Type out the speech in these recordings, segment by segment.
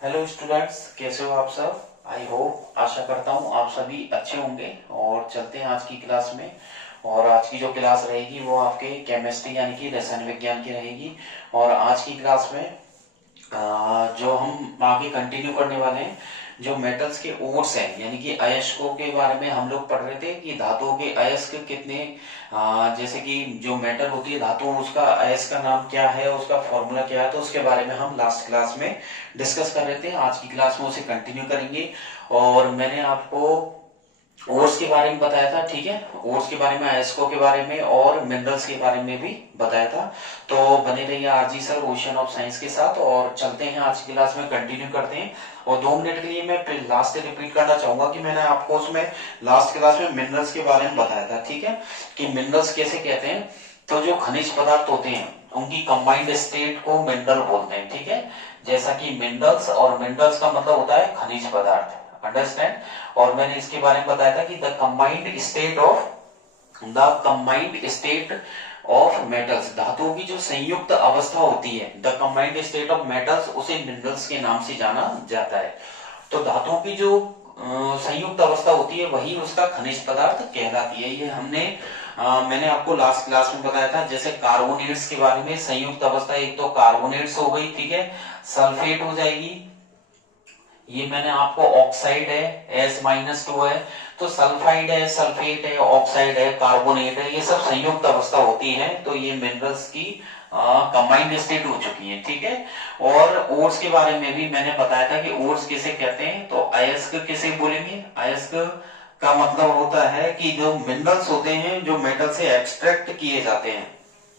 Hello students, कैसे हो आप सब। आई होप, आशा करता हूँ आप सभी अच्छे होंगे। और चलते हैं आज की क्लास में। और आज की जो क्लास रहेगी वो आपके केमिस्ट्री यानी कि रसायन विज्ञान की रहेगी। और आज की क्लास में जो हम आगे कंटिन्यू करने वाले हैं, जो मेटल्स के ओर्स हैं यानी कि अयस्कों के बारे में हम लोग पढ़ रहे थे कि धातुओं के अयस्क कितने, जैसे कि जो मेटल होती है धातु, उसका अयस्क का नाम क्या है, उसका फॉर्मूला क्या है, तो उसके बारे में हम लास्ट क्लास में डिस्कस कर रहे थे। आज की क्लास में उसे कंटिन्यू करेंगे। और मैंने आपको ओर्स के बारे में बताया था, ठीक है। ओर्स के बारे में, अयस्कों के बारे में और मिनरल्स के बारे में भी बताया था। तो बने रहिए RG sir ocean of science के साथ और चलते हैं आज की क्लास में, कंटिन्यू करते हैं। और 2 मिनट के लिए मैं लास्ट रिपीट करना चाहूंगा कि मैंने आपको उसमें लास्ट क्लास में मिनरल्स के बारे में बताया था, ठीक है, कि मिनरल्स कैसे कहते हैं। तो जो खनिज पदार्थ होते हैं उनकी कंबाइंड स्टेट को मिनरल बोलते हैं, ठीक है। जैसा कि मिनरल्स, और मिनरल्स का मतलब होता है खनिज पदार्थ, अंडरस्टैंड। और मैंने इसके बारे में बताया था कि the combined state of metals, धातुओं की जो संयुक्त अवस्था होती है, the combined state of metals, उसे मिनरल्स के नाम से जाना जाता है। तो धातुओं की जो संयुक्त अवस्था होती है वही उसका खनिज पदार्थ कहलाती है। ये मैंने आपको लास्ट क्लास में बताया था। जैसे कार्बोनेट्स के बारे में, संयुक्त अवस्था एक तो कार्बोनेट्स हो गई, ठीक है, सल्फेट हो जाएगी, ये मैंने आपको ऑक्साइड है, S-2 है, तो सल्फाइड है, सल्फेट है, ऑक्साइड है, कार्बोनेट है, ये सब संयुक्त अवस्था होती है। तो ये मिनरल्स की कंबाइंड स्टेट हो चुकी है, ठीक है। और ओर्स के बारे में भी मैंने बताया था कि ओर्स किसे कहते हैं। तो अयस्क किसे बोलेंगे, अयस्क का मतलब होता है कि जो मिनरल्स होते हैं जो मेटल से एक्सट्रैक्ट किए जाते हैं,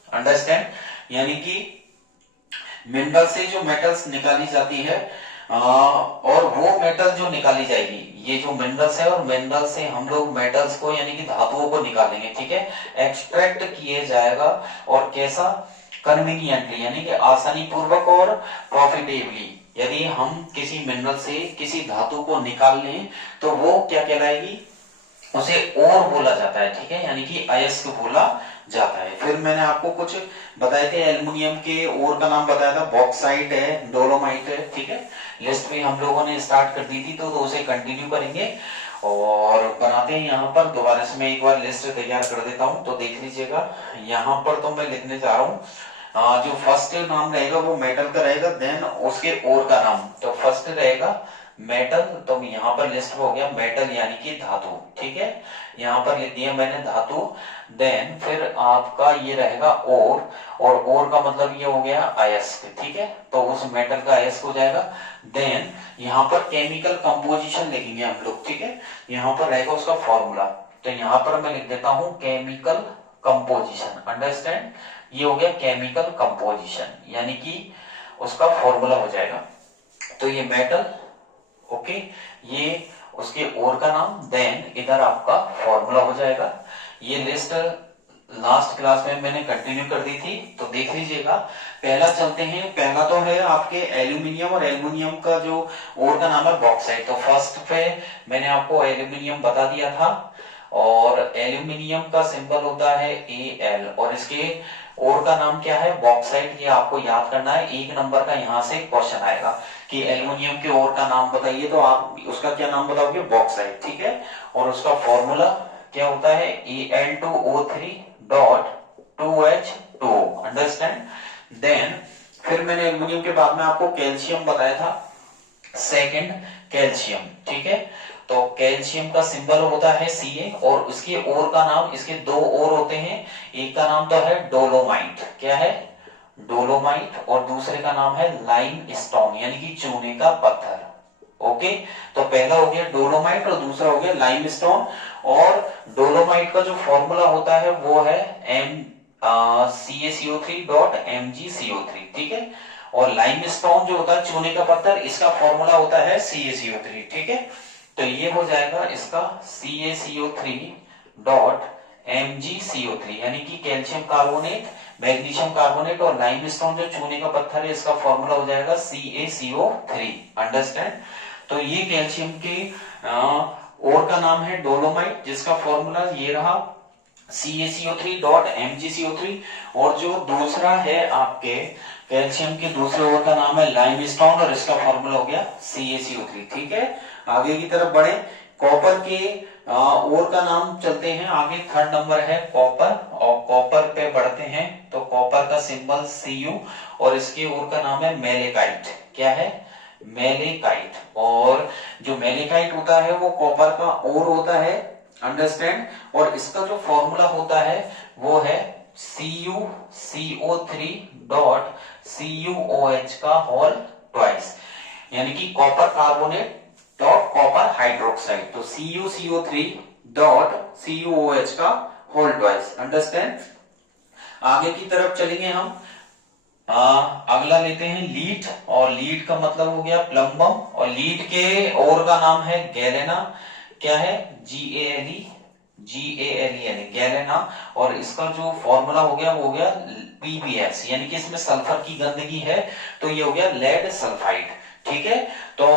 अंडरस्टैंड। यानी कि मिनरल से जो मेटल्स निकाली जाती है, और वो मेटल जो निकाली जाएगी, ये जो मिनरल्स है, और मिनरल से हम लोग मेटल्स को यानी कि धातुओं को निकालेंगे, ठीक है, एक्सट्रैक्ट किए जाएगा। और कैसा, कन्वीनियंटली यानी कि आसानी पूर्वक और प्रॉफिटेबली। यदि हम किसी मिनरल से किसी धातु को निकाल लें तो वो क्या कहलाएगी, उसे ओर बोला जाता है, ठीक है, यानी कि अयस्क बोला जाता है। फिर मैंने आपको कुछ बताए थे, एल्युमिनियम के ओर का नाम बताया था, बॉक्साइट है, डोलोमाइट है, ठीक है। लिस्ट भी हम लोगों ने स्टार्ट कर दी थी, तो उसे कंटिन्यू करेंगे और बनाते हैं। यहाँ पर दोबारा से मैं एक बार लिस्ट तैयार कर देता हूँ, तो देख लीजिएगा। यहाँ पर तो मैं लिखने जा रहा हूँ, जो फर्स्ट नाम रहेगा वो मेटल का रहेगा, देन उसके ओर का नाम। तो फर्स्ट रहेगा मेटल, तो यहाँ पर लिस्ट हो गया मेटल यानी कि धातु, ठीक है, यहाँ पर लिख दिया मैंने धातु। देन फिर आपका ये रहेगा और ओर का मतलब ये हो गया अयस्क, ठीक है, तो उस मेटल का अयस्क हो जाएगा। देन यहाँ पर केमिकल कंपोजिशन लिखेंगे हम लोग, ठीक है, यहाँ पर रहेगा उसका फॉर्मूला। तो यहाँ पर मैं लिख देता हूँ केमिकल कंपोजिशन, अंडरस्टैंड। ये हो गया केमिकल कंपोजिशन यानी कि उसका फॉर्मूला हो जाएगा। तो ये मेटल, ओके, ये उसके ओर का नाम, देन इधर आपका फॉर्मूला हो जाएगा। ये लिस्ट लास्ट क्लास में मैंने कंटिन्यू कर दी थी, तो देख लीजिएगा। पहला चलते हैं, पहला तो है आपके एल्यूमिनियम, और एल्यूमिनियम का जो ओर का नाम है बॉक्साइट। तो फर्स्ट पे मैंने आपको एल्यूमिनियम बता दिया था, और एल्यूमिनियम का सिंबल होता है Al, और इसके ओर का नाम क्या है, बॉक्साइट। ये आपको याद करना है, 1 नंबर का यहाँ से क्वेश्चन आएगा कि एल्युमिनियम के ओर का नाम बताइए, तो आप उसका क्या नाम बताओगे, बॉक्साइट, ठीक है। और उसका फॉर्मूला क्या होता है, Al2O3.2H2, अंडरस्टैंड। देन फिर मैंने एल्युमिनियम के बाद में आपको कैल्शियम बताया था, सेकंड कैल्शियम, ठीक है। तो कैल्शियम का सिंबल होता है Ca, और उसके ओर का नाम, इसके दो ओर होते हैं, एक का नाम तो है डोलोमाइट, क्या है, डोलोमाइट, और दूसरे का नाम है लाइम स्टोन यानी कि चूने का पत्थर, ओके। तो पहला हो गया डोलोमाइट और दूसरा हो गया लाइम स्टोन। और डोलोमाइट का जो फॉर्मूला होता है वो है CaCO3.MgCO3, ठीक है। और लाइम स्टोन जो होता है चूने का पत्थर, इसका फॉर्मूला होता है CaCO3, ठीक है। तो ये हो जाएगा इसका CaCO3.MgCO3 यानी कि कैल्शियम कार्बोनेट, मैग्नीशियम कार्बोनेट और लाइमस्टोन जो चूने का पत्थर है, इसका फॉर्मूला हो जाएगा CaCO3, अंडरस्टैंड। तो ये कैल्शियम के और का नाम है डोलोमाइट, जिसका फॉर्मूला ये रहा CaCO3.MgCO3। और जो दूसरा है आपके कैल्शियम के दूसरे ओर का नाम है लाइमस्टोन और इसका फॉर्मूला हो गया CaCO3। ठीक है, आगे की तरफ बढ़े। कॉपर के ओर का नाम चलते हैं आगे, थर्ड नंबर है कॉपर, और कॉपर पे बढ़ते हैं तो कॉपर का सिंबल Cu और इसके ओर का नाम है मेलेकाइट। क्या है? मेलेकाइट। और जो मेलेकाइट होता है वो कॉपर का ओर होता है, अंडरस्टैंड। और इसका जो फॉर्मूला होता है वो है CuCO3 डॉट CuOH का होल ट्वाइस, यानी कि copper carbonate dot copper hydroxide. तो CuCO3 डॉट CuOH का होल ट्वाइस, अंडरस्टैंड। आगे की तरफ चलेंगे हम। अगला लेते हैं लीड, और लीड का मतलब हो गया प्लम्बम, और लीड के और का नाम है गैलेना। क्या है? GALE यानी गैलेना। और इसका जो फॉर्मूला हो गया वो हो गया PbS, यानी कि इसमें सल्फर की गंदगी है तो ये हो गया लेड सल्फाइड। ठीक है, तो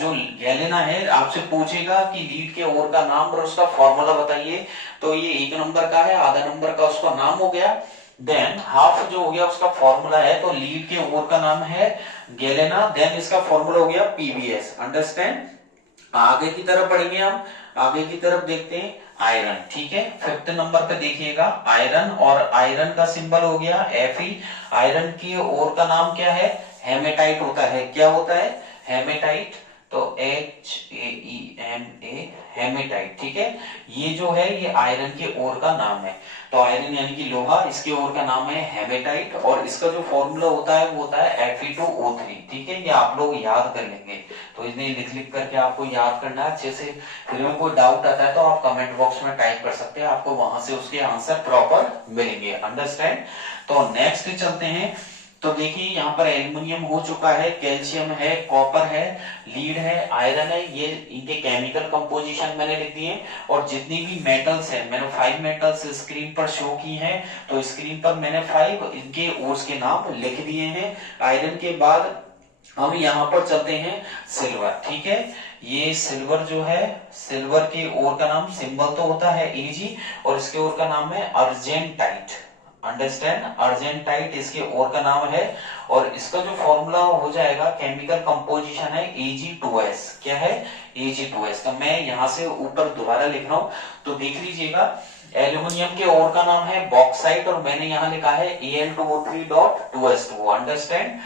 जो गैलेना है आपसे पूछेगा कि लीड के ओर का नाम और उसका फॉर्मूला बताइए, तो ये 1 नंबर का है, आधा नंबर का उसका नाम हो गया। देन हाफ जो हो गया उसका फॉर्मूला है, तो लीड के ओर का नाम है गैलेना, देन इसका फॉर्मूला हो गया PbS, अंडरस्टैंड। आगे की तरफ बढ़ेंगे हम, आगे की तरफ देखते हैं आयरन। ठीक है, 5th नंबर पे देखिएगा आयरन, और आयरन का सिंबल हो गया Fe। आयरन की ओर का नाम क्या है? हेमेटाइट होता है। क्या होता है? हेमेटाइट, तो HAEMA, हेमेटाइट। ठीक है, ये जो है ये आयरन के ओर का नाम है। तो आयरन यानी कि लोहा, इसके ओर का नाम है हेमेटाइट, और इसका जो फॉर्मूला होता है वो होता है Fe2O3। ठीक है, ये आप लोग याद कर लेंगे, तो इन्हें लिख लिख करके आपको याद करना है अच्छे से। फिर में कोई डाउट आता है तो आप कमेंट बॉक्स में टाइप कर सकते हैं, आपको वहां से उसके आंसर प्रॉपर मिलेंगे, अंडरस्टैंड। तो नेक्स्ट चलते हैं। तो देखिए यहाँ पर एल्युमिनियम हो चुका है, कैल्शियम है, कॉपर है, लीड है, आयरन है, ये इनके केमिकल कंपोजिशन मैंने लिख दिए। और जितनी भी मेटल्स हैं, मैंने 5 मेटल्स स्क्रीन पर शो की हैं, तो स्क्रीन पर मैंने 5 इनके ओर्स के नाम लिख दिए हैं। आयरन के बाद हम यहाँ पर चलते हैं सिल्वर। ठीक है, ये सिल्वर जो है, सिल्वर के ओर का नाम, सिंबल तो होता है Ag, और इसके ओर का नाम है अर्जेंटाइट, अंडरस्टैंड। अर्जेंटाइट इसके ओर का नाम है, और इसका जो फॉर्मूला हो जाएगा, केमिकल कंपोजिशन है Ag2S। क्या है? Ag2S। तो मैं यहां से ऊपर दोबारा लिख रहा हूं, तो देख लीजिएगा। एल्यूमिनियम के ओर का नाम है बॉक्साइट, और मैंने यहां लिखा है Al2O3.2S2, अंडरस्टैंड।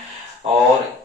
और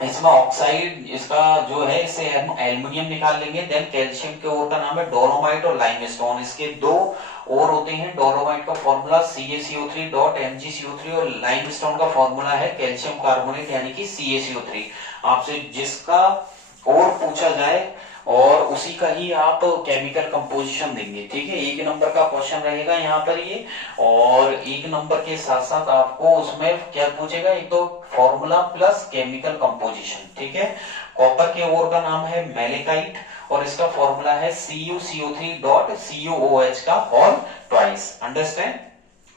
इसमें ऑक्साइड इसका जो है, इससे हम एल्युमिनियम निकाल लेंगे। देन कैल्शियम के ओर का नाम है डोलोमाइट और लाइमस्टोन, इसके दो और होते हैं। डोलोमाइट का फॉर्मूला CaCO3.MgCO3, और लाइमस्टोन का फॉर्मूला है कैल्शियम कार्बोनेट यानी कि CaCO3। आपसे जिसका और पूछा जाए और उसी का ही आप केमिकल कंपोजिशन देंगे। ठीक है, 1 नंबर का क्वेश्चन रहेगा यहाँ पर ये, और 1 नंबर के साथ साथ आपको उसमें क्या पूछेगा, एक तो फॉर्मूला प्लस केमिकल कंपोजिशन। ठीक है, कॉपर के ओर का नाम है मेलेकाइट, और इसका फॉर्मूला है CuCO3.CuOH का whole twice, understand.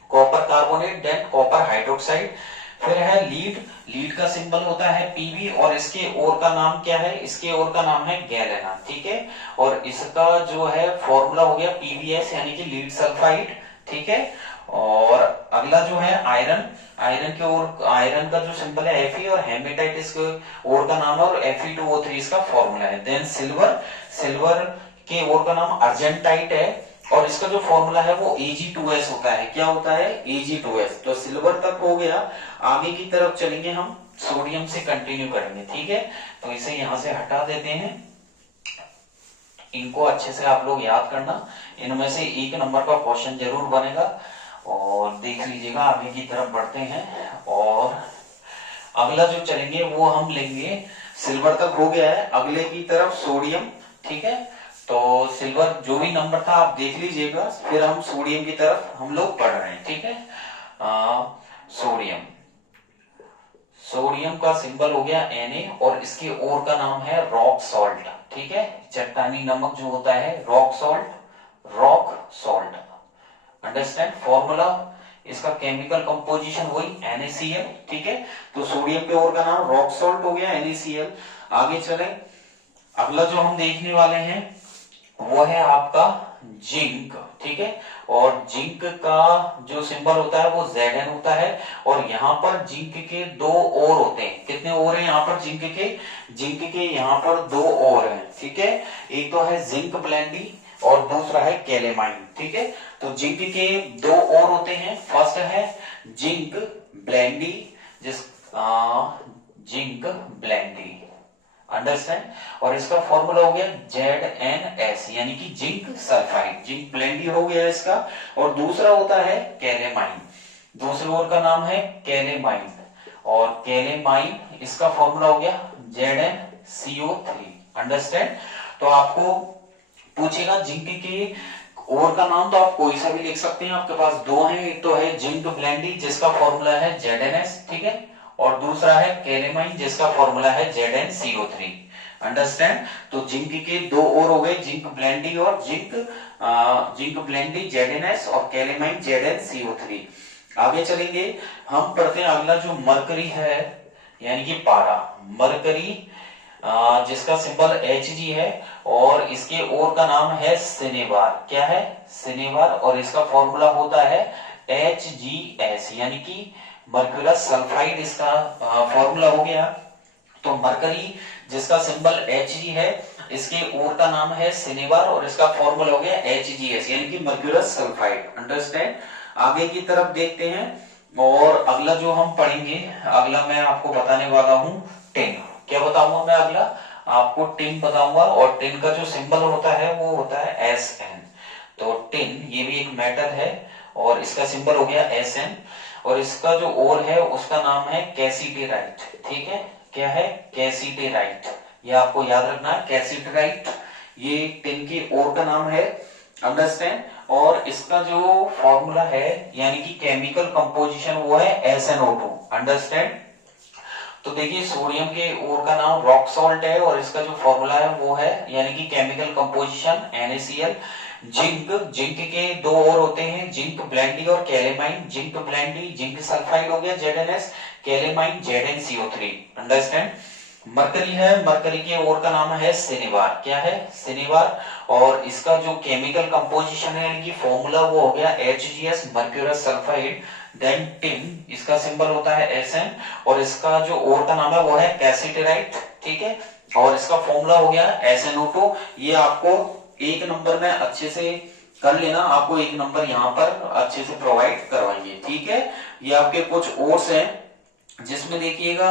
Copper carbonate, then copper hydroxide. फिर है लीड, लीड का सिंबल होता है Pb, और इसके ओर का नाम क्या है? इसके ओर का नाम है गैलेना। ठीक है, और इसका जो है फॉर्मूला हो गया PbS यानी कि लीड सल्फाइड। ठीक है, और अगला जो है आयरन, आयरन के ओर, आयरन का जो सिंबल है Fe, और हेमेटाइट इसके ओर का नाम है, और Fe2O3 इसका फॉर्मूला है। देन सिल्वर, सिल्वर के ओर का नाम अर्जेंटाइट है, और इसका जो फॉर्मूला है वो Ag2S होता है। क्या होता है? Ag2S। तो सिल्वर तक हो गया, आगे की तरफ चलेंगे हम, सोडियम से कंटिन्यू करेंगे। ठीक है, तो इसे यहां से हटा देते हैं, इनको अच्छे से आप लोग याद करना, इनमें से 1 नंबर का क्वेश्चन जरूर बनेगा। और देख लीजिएगा, आगे की तरफ बढ़ते हैं, और अगला जो चलेंगे वो हम लेंगे, सिल्वर तक हो गया है, अगले की तरफ सोडियम। ठीक है, तो सिल्वर जो भी नंबर था आप देख लीजिएगा, फिर हम सोडियम की तरफ हम लोग पढ़ रहे हैं। ठीक है, सोडियम, सोडियम का सिंबल हो गया Na, और इसके ओर का नाम है रॉक सॉल्ट। ठीक है, चट्टानी नमक जो होता है, rock salt, rock salt, understand. Formula इसका केमिकल कंपोजिशन वही NaCl। ठीक है, तो सोडियम के ओर का नाम रॉक सॉल्ट हो गया, NaCl। आगे चले, अगला जो हम देखने वाले हैं वो है आपका जिंक। ठीक ठीक है। और जिंक का जो सिंबल होता है वो Zn होता है। और यहाँ पर जिंक के दो और होते हैं, कितने और हैं यहाँ पर जिंक के यहाँ पर दो और हैं, ठीक है। एक तो है जिंक ब्लेंडी और दूसरा है कैलेमाइन, ठीक है। तो जिंक के दो और होते हैं, फर्स्ट है जिंक ब्लेंडी, जिंक ब्लेंडी, अंडरस्टैंड। और इसका फॉर्मूला हो गया ZnS, यानी कि जिंक सल्फाइड, जिंक ब्लेंडी हो गया इसका। और दूसरा होता है कैलेमाइन, दूसरे और का नाम है कैलेमाइन, और कैलेमाइन इसका फॉर्मूला हो गया ZnCO3, अंडरस्टैंड। तो आपको पूछेगा जिंक के और का नाम, तो आप कोई सा भी लिख सकते हैं, आपके पास दो हैं, एक तो है जिंक ब्लेंडी जिसका फॉर्मूला है ZnS, ठीक है, और दूसरा है कैलेमाइन जिसका फॉर्मूला है ZnCO3, अंडरस्टैंड। तो जिंक के दो और हो गए, जिंक ब्लेंडी और जिंक ब्लेंडी ZnS और कैलेमाइन ZnCO3। आगे चलेंगे, हम पढ़ते हैं अगला जो मरकरी है, यानी कि पारा, मरकरी जिसका सिंबल Hg है, और इसके और का नाम है सिनेबार, क्या है सिनेबार, और इसका फॉर्मूला होता है HgS, यानी कि मर्क्यूरस सल्फाइड इसका फॉर्मूला हो गया। तो मरकरी जिसका सिंबल Hg है, इसके और का नाम है सिनेबार और इसका फॉर्मूला हो गया HgS, यानी कि मर्क्यूरस सल्फाइड, अंडरस्टैंड। आगे की तरफ देखते हैं, और अगला जो हम पढ़ेंगे, अगला मैं आपको बताने वाला हूं टिन। क्या बताऊंगा मैं अगला? आपको टिन बताऊंगा, और टिन का जो सिंबल होता है वो होता है Sn। तो टिन ये भी एक मेटल है, और इसका सिंबल हो गया Sn, और इसका जो और है उसका नाम है कैसीटेराइट, ठीक है। क्या है? कैसीटेराइट, ये आपको याद रखना है, कैसीटेराइट ये टिन के और का नाम है, अंडरस्टैंड। और इसका जो फॉर्मूला है यानी कि केमिकल कंपोजिशन वो है SnO2, अंडरस्टैंड। तो देखिए सोडियम के और का नाम रॉक सॉल्ट है, और इसका जो फॉर्मूला है वो है यानी कि केमिकल कंपोजिशन NaCl। जिंक के दो और होते हैं, जिंक ब्लेंडी और कैलेमाइन, जिंक ब्लेंडी जिंक सल्फाइड हो गया ZnS, calamine ZnCO3, understand. Mercury है, मरकरी के और का नाम है सिनेबार, क्या है सिनेबार, और इसका जो केमिकल कंपोजिशन है यानी कि फॉर्मूला वो हो गया HgS mercurous sulphide. Then tin इसका सिंबल होता है Sn, और इसका जो और का नाम है वो है कैसीटेराइट, ठीक है, और इसका फॉर्मूला हो गया SnO2। ये आपको एक नंबर में अच्छे से कर लेना, आपको एक नंबर यहाँ पर अच्छे से प्रोवाइड करवाएंगे, ठीक है। ये आपके कुछ और हैं जिसमें देखिएगा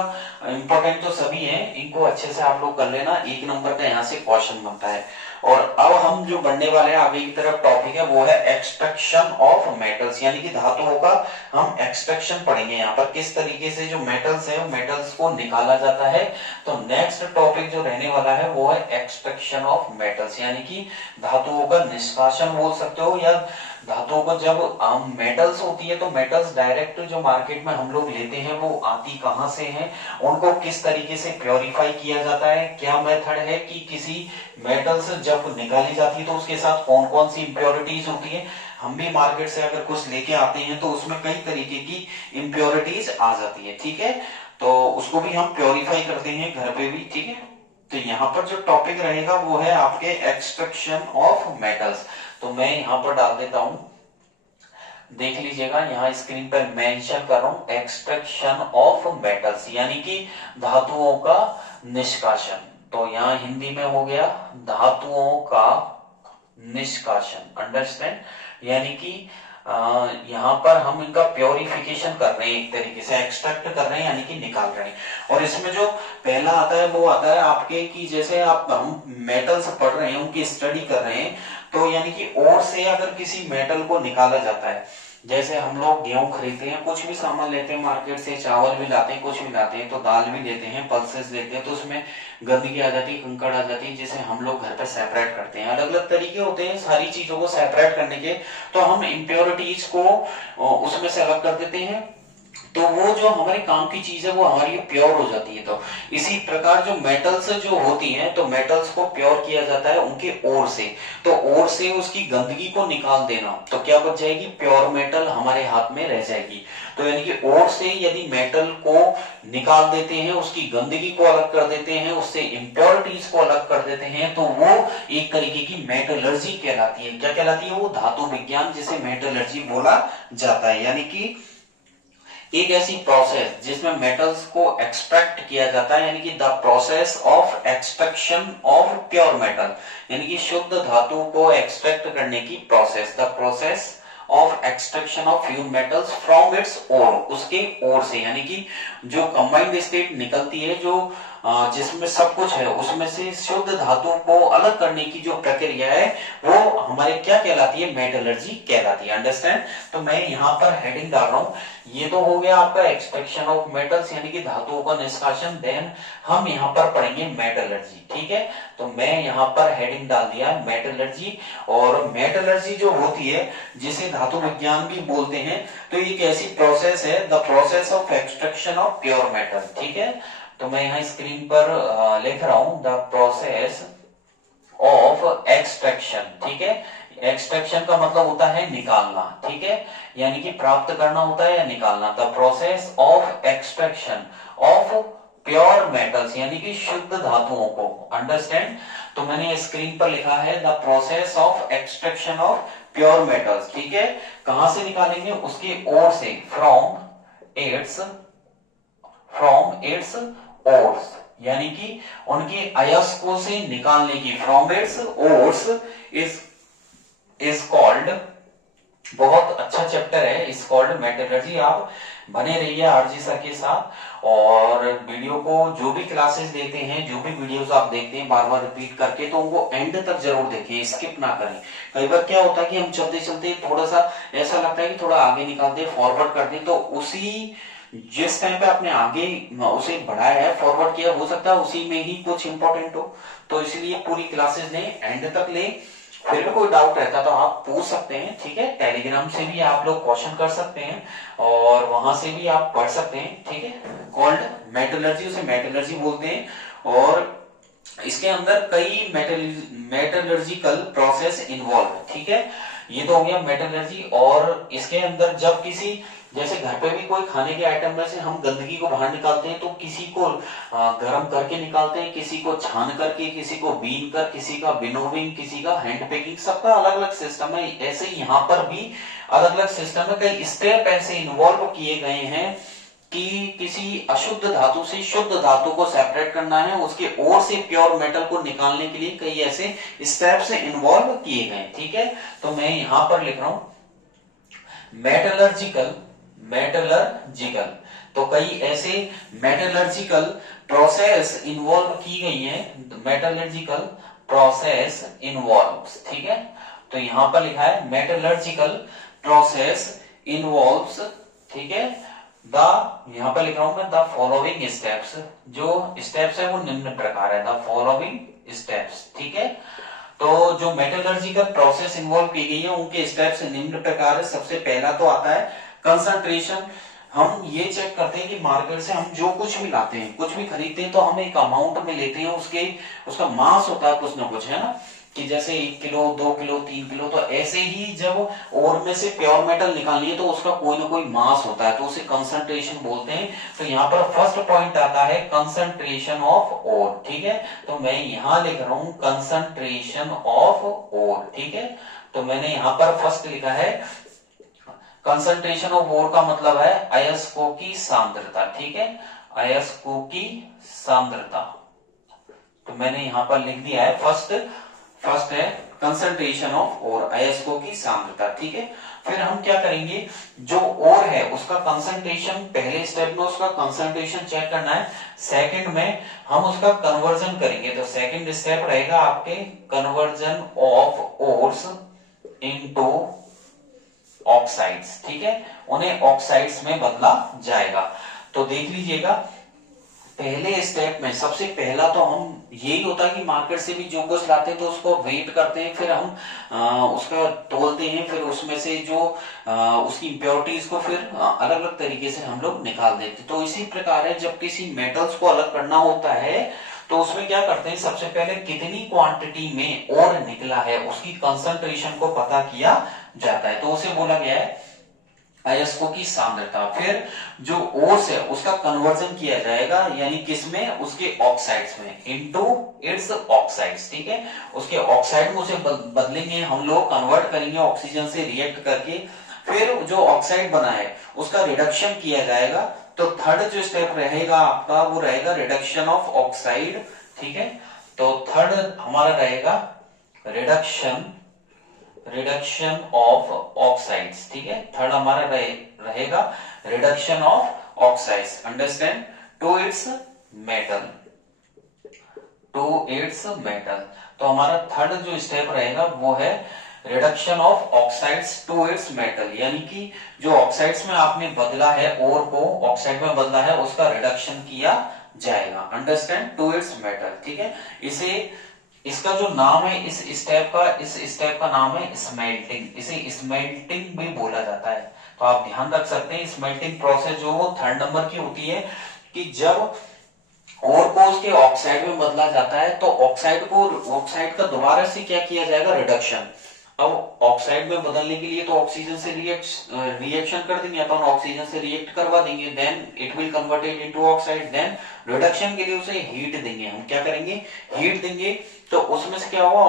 इंपॉर्टेंट तो सभी हैं, इनको अच्छे से आप लोग कर लेना, एक नंबर का यहाँ से क्वेश्चन बनता है। और अब हम जो बढ़ने वाले हैं आगे की तरफ टॉपिक है वो है एक्सट्रैक्शन ऑफ मेटल्स, यानी कि धातुओं का हम एक्सट्रैक्शन पढ़ेंगे यहाँ पर, किस तरीके से जो मेटल्स है मेटल्स को निकाला जाता है। तो नेक्स्ट टॉपिक जो रहने वाला है वो है एक्सट्रैक्शन ऑफ मेटल्स, यानी कि धातुओं का निष्कासन बोल सकते हो, या धातुओं को जब हम मेटल्स होती है तो मेटल्स डायरेक्ट जो मार्केट में हम लोग लेते हैं वो आती कहां से हैं, उनको किस तरीके से प्योरीफाई किया जाता है, क्या मेथड है कि किसी मेटल्स जब निकाली जाती है तो उसके साथ कौन कौन सी इम्प्योरिटीज होती है। हम भी मार्केट से अगर कुछ लेके आते हैं तो उसमें कई तरीके की इम्प्योरिटीज आ जाती है, ठीक है, तो उसको भी हम प्योरीफाई करते हैं घर पे भी, ठीक है। तो यहाँ पर जो टॉपिक रहेगा वो है आपके एक्सट्रैक्शन ऑफ मेटल्स। तो मैं यहाँ पर डाल देता हूं, देख लीजिएगा यहाँ स्क्रीन पर मेंशन कर रहा हूं एक्सट्रैक्शन ऑफ मेटल्स, यानी कि धातुओं का निष्कासन। तो यहाँ हिंदी में हो गया धातुओं का निष्कासन, अंडरस्टैंड, यानी कि यहाँ पर हम इनका प्योरिफिकेशन कर रहे हैं, एक तरीके से एक्सट्रैक्ट कर रहे हैं यानी कि निकाल रहे हैं। और इसमें जो पहला आता है वो आता है आपके कि जैसे आप हम मेटल्स पढ़ रहे हैं उनकी स्टडी कर रहे हैं, तो यानी कि और से अगर किसी मेटल को निकाला जाता है, जैसे हम लोग गेहूं खरीदते हैं, कुछ भी सामान लेते हैं मार्केट से, चावल भी लाते हैं, कुछ भी लाते हैं, तो दाल भी लेते हैं, पल्सेस लेते हैं, तो उसमें गंदगी आ जाती है, कंकड़ आ जाती है, जिसे हम लोग घर पे सेपरेट करते हैं। अलग अलग तरीके होते हैं सारी चीजों को सेपरेट करने के, तो हम इम्प्योरिटीज को उसमें से अलग कर देते हैं, तो वो जो हमारे काम की चीज है वो हमारी प्योर हो जाती है। तो इसी प्रकार जो मेटल्स जो होती हैं, तो मेटल्स को प्योर किया जाता है उनके ओर से, तो ओर से उसकी गंदगी को निकाल देना, तो क्या बच जाएगी, प्योर मेटल हमारे हाथ में रह जाएगी। तो यानी कि ओर से यदि मेटल को निकाल देते हैं, उसकी गंदगी को अलग कर देते हैं, उससे इम्प्योरिटीज को अलग कर देते हैं, तो वो एक तरीके की मेटलर्जी कहलाती है। क्या कहलाती है वो? धातु विज्ञान, जिसे मेटलर्जी बोला जाता है। यानी कि एक ऐसी प्रोसेस जिसमें मेटल्स को एक्सट्रैक्ट किया जाता है, यानी कि the process of extraction of pure metal, यानी कि शुद्ध धातु को एक्सट्रैक्ट करने की process, the process of extraction of pure metals from its ore, उसके ओर से, यानी कि जो कंबाइंड स्टेट निकलती है, जो जिसमें सब कुछ है, उसमें से शुद्ध धातु को अलग करने की जो प्रक्रिया है वो हमारे क्या कहलाती है? मेटलर्जी कहलाती है। अंडरस्टैंड? तो मैं यहाँ पर हेडिंग डाल रहा हूं, ये तो हो गया आपका एक्सट्रैक्शन ऑफ मेटल्स, यानी कि धातुओं का निष्कासन। देन हम यहाँ पर पढ़ेंगे मेटलर्जी। ठीक है, तो मैं यहाँ पर हेडिंग डाल दिया मेटलर्जी। और मेटलर्जी जो होती है, जिसे धातु विज्ञान भी बोलते हैं, तो एक ऐसी प्रोसेस है, the process of extraction of pure metal. ठीक है, तो मैं यहाँ स्क्रीन पर लिख रहा हूं द प्रोसेस ऑफ एक्सट्रैक्शन। ठीक है, एक्सट्रैक्शन का मतलब होता है निकालना। ठीक है, यानी कि प्राप्त करना होता है या निकालना। The process of extraction of pure metals, यानी कि शुद्ध धातुओं को। अंडरस्टैंड? तो मैंने स्क्रीन पर लिखा है the process of extraction of pure metals. ठीक है, कहां से निकालेंगे? उसके ओर से, फ्रॉम इट्स ओर्स, यानी कि उनके अयस्कों से निकालने की। From its ores is called, बहुत अच्छा चैप्टर है, इज कॉल्ड मेटलर्जी। आप बने रहिए आरजी सर के साथ, और वीडियो को जो भी क्लासेस देते हैं, जो भी वीडियोस आप देखते हैं बार बार रिपीट करके, तो उनको एंड तक जरूर देखें, स्किप ना करें। कई बार क्या होता है कि हम चलते चलते थोड़ा सा ऐसा लगता है कि थोड़ा आगे निकाल दे, फॉरवर्ड कर दे, तो उसी जिस टाइम पे आपने आगे उसे बढ़ाया है, फॉरवर्ड किया, हो सकता है उसी में ही कुछ इंपॉर्टेंट हो, तो इसलिए पूरी क्लासेस लें, एंड तक लें। फिर भी कोई डाउट रहता तो आप पूछ सकते हैं। ठीक है, टेलीग्राम से भी आप लोग क्वेश्चन कर सकते हैं, और वहां से भी आप पढ़ सकते हैं। ठीक है, कॉल्ड मेटलर्जी, उसे मेटलर्जी बोलते हैं। और इसके अंदर कई मेटलर्जिकल प्रोसेस इन्वॉल्व है। ठीक है, ये तो हो गया मेटलर्जी। और इसके अंदर जब किसी, जैसे घर पे भी कोई खाने के आइटम में से हम गंदगी को बाहर निकालते हैं, तो किसी को गर्म करके निकालते हैं, किसी को छान करके, किसी को बीन कर, किसी का विनोविंग, किसी का हैंड पैकिंग, सबका अलग अलग सिस्टम है। ऐसे ही यहाँ पर भी अलग अलग सिस्टम है, कई स्टेप ऐसे इन्वॉल्व किए गए हैं कि किसी अशुद्ध धातु से शुद्ध धातु को सेपरेट करना है, उसके ओर से प्योर मेटल को निकालने के लिए कई ऐसे स्टेप्स इन्वॉल्व किए गए। ठीक है, तो मैं यहां पर लिख रहा हूं मेटलर्जिकल, तो कई ऐसे मेटलर्जिकल प्रोसेस इन्वॉल्व की गई है, मेटलर्जिकल प्रोसेस इन्वॉल्व। ठीक है, तो यहां पर लिखा है मेटलर्जिकल प्रोसेस इन्वॉल्व्स। ठीक है, यहां पर लिख रहा हूं मैं द फॉलोइंग स्टेप्स, जो स्टेप्स है वो निम्न प्रकार है, द फॉलोइंग स्टेप्स। ठीक है, तो जो मेटलर्जिकल प्रोसेस इन्वॉल्व की गई है उनके स्टेप्स निम्न प्रकार है। सबसे पहला तो आता है कंसंट्रेशन। हम ये चेक करते हैं कि मार्केट से हम जो कुछ भी लाते हैं, कुछ भी खरीदते हैं, तो हम एक अमाउंट में लेते हैं, उसका मास होता है कुछ ना कुछ, है ना, कि जैसे 1 किलो 2 किलो 3 किलो, तो ऐसे ही जब ओर में से प्योर मेटल निकालनी है तो उसका कोई ना कोई मास होता है, तो उसे कंसंट्रेशन बोलते हैं। तो यहाँ पर फर्स्ट पॉइंट आता है कंसंट्रेशन ऑफ ओर। ठीक है, तो मैं यहाँ लिख रहा हूं कंसंट्रेशन ऑफ ओर। ठीक है, तो मैंने यहाँ पर फर्स्ट लिखा है कंसंट्रेशन ऑफ ओर, का मतलब है अयस्कों की सांद्रता। ठीक है, अयस्कों की सांद्रता, तो मैंने यहां पर लिख दिया है फर्स्ट है कंसंट्रेशन ऑफ ओर, अयस्कों की सांद्रता। ठीक है, फिर हम क्या करेंगे, जो ओर है उसका कंसंट्रेशन, पहले स्टेप में उसका कंसंट्रेशन चेक करना है, सेकंड में हम उसका कन्वर्जन करेंगे। तो सेकंड स्टेप रहेगा आपके conversion of ores into oxides. ठीक है, उन्हें ऑक्साइड्स में बदला जाएगा। तो देख लीजिएगा, पहले स्टेप में सबसे पहला तो हम यही होता है कि मार्केट से भी जो कुछ लाते हैं तो उसको वेट करते हैं, फिर हम उसका तोलते हैं, फिर उसमें से जो उसकी इम्प्योरिटीज को फिर अलग अलग तरीके से हम लोग निकाल देते हैं। तो इसी प्रकार है, जब किसी मेटल्स को अलग करना होता है तो उसमें क्या करते हैं, सबसे पहले कितनी क्वांटिटी में और निकला है उसकी कंसंट्रेशन को पता किया जाता है, तो उसे बोला गया है अयस्कों की सांद्रता। फिर जो ओस है उसका कन्वर्जन किया जाएगा, यानी किसमें, उसके ऑक्साइड्स में, इनटू इट्स ऑक्साइड्स। ठीक है, उसके ऑक्साइड में उसे बदलेंगे हम लोग, कन्वर्ट करेंगे ऑक्सीजन से रिएक्ट करके। फिर जो ऑक्साइड बना है उसका रिडक्शन किया जाएगा। तो थर्ड जो स्टेप रहेगा आपका वो रहेगा रिडक्शन ऑफ ऑक्साइड। ठीक है, तो थर्ड हमारा रहेगा रिडक्शन ऑफ ऑक्साइड्स। ठीक है, थर्ड हमारा रहेगा reduction of oxides, understand, to its metal, तो हमारा थर्ड जो स्टेप रहेगा वो है reduction of oxides to its metal, यानी कि जो ऑक्साइड्स में आपने बदला है, ओर को ऑक्साइड में बदला है, उसका रिडक्शन किया जाएगा, अंडरस्टैंड, टू इट्स मेटल। ठीक है, इसे, इसका जो नाम है इस स्टेप का नाम है स्मेल्टिंग, इसे स्मेल्टिंग भी बोला जाता है। तो आप ध्यान रख सकते हैं स्मेल्टिंग प्रोसेस जो वो थर्ड नंबर की होती है, कि जब और को उसके ऑक्साइड में बदला जाता है तो ऑक्साइड का दोबारा से क्या किया जाएगा, रिडक्शन। अब ऑक्साइड में बदलने के लिए तो ऑक्सीजन से रिएक्शन कर देंगे अपन, ऑक्सीजन से रिएक्ट करवा देंगे, then it will converted into oxide. Then reduction के लिए उसे हीट देंगे, हम क्या करेंगे, हीट देंगे। तो उसमें से क्या होगा,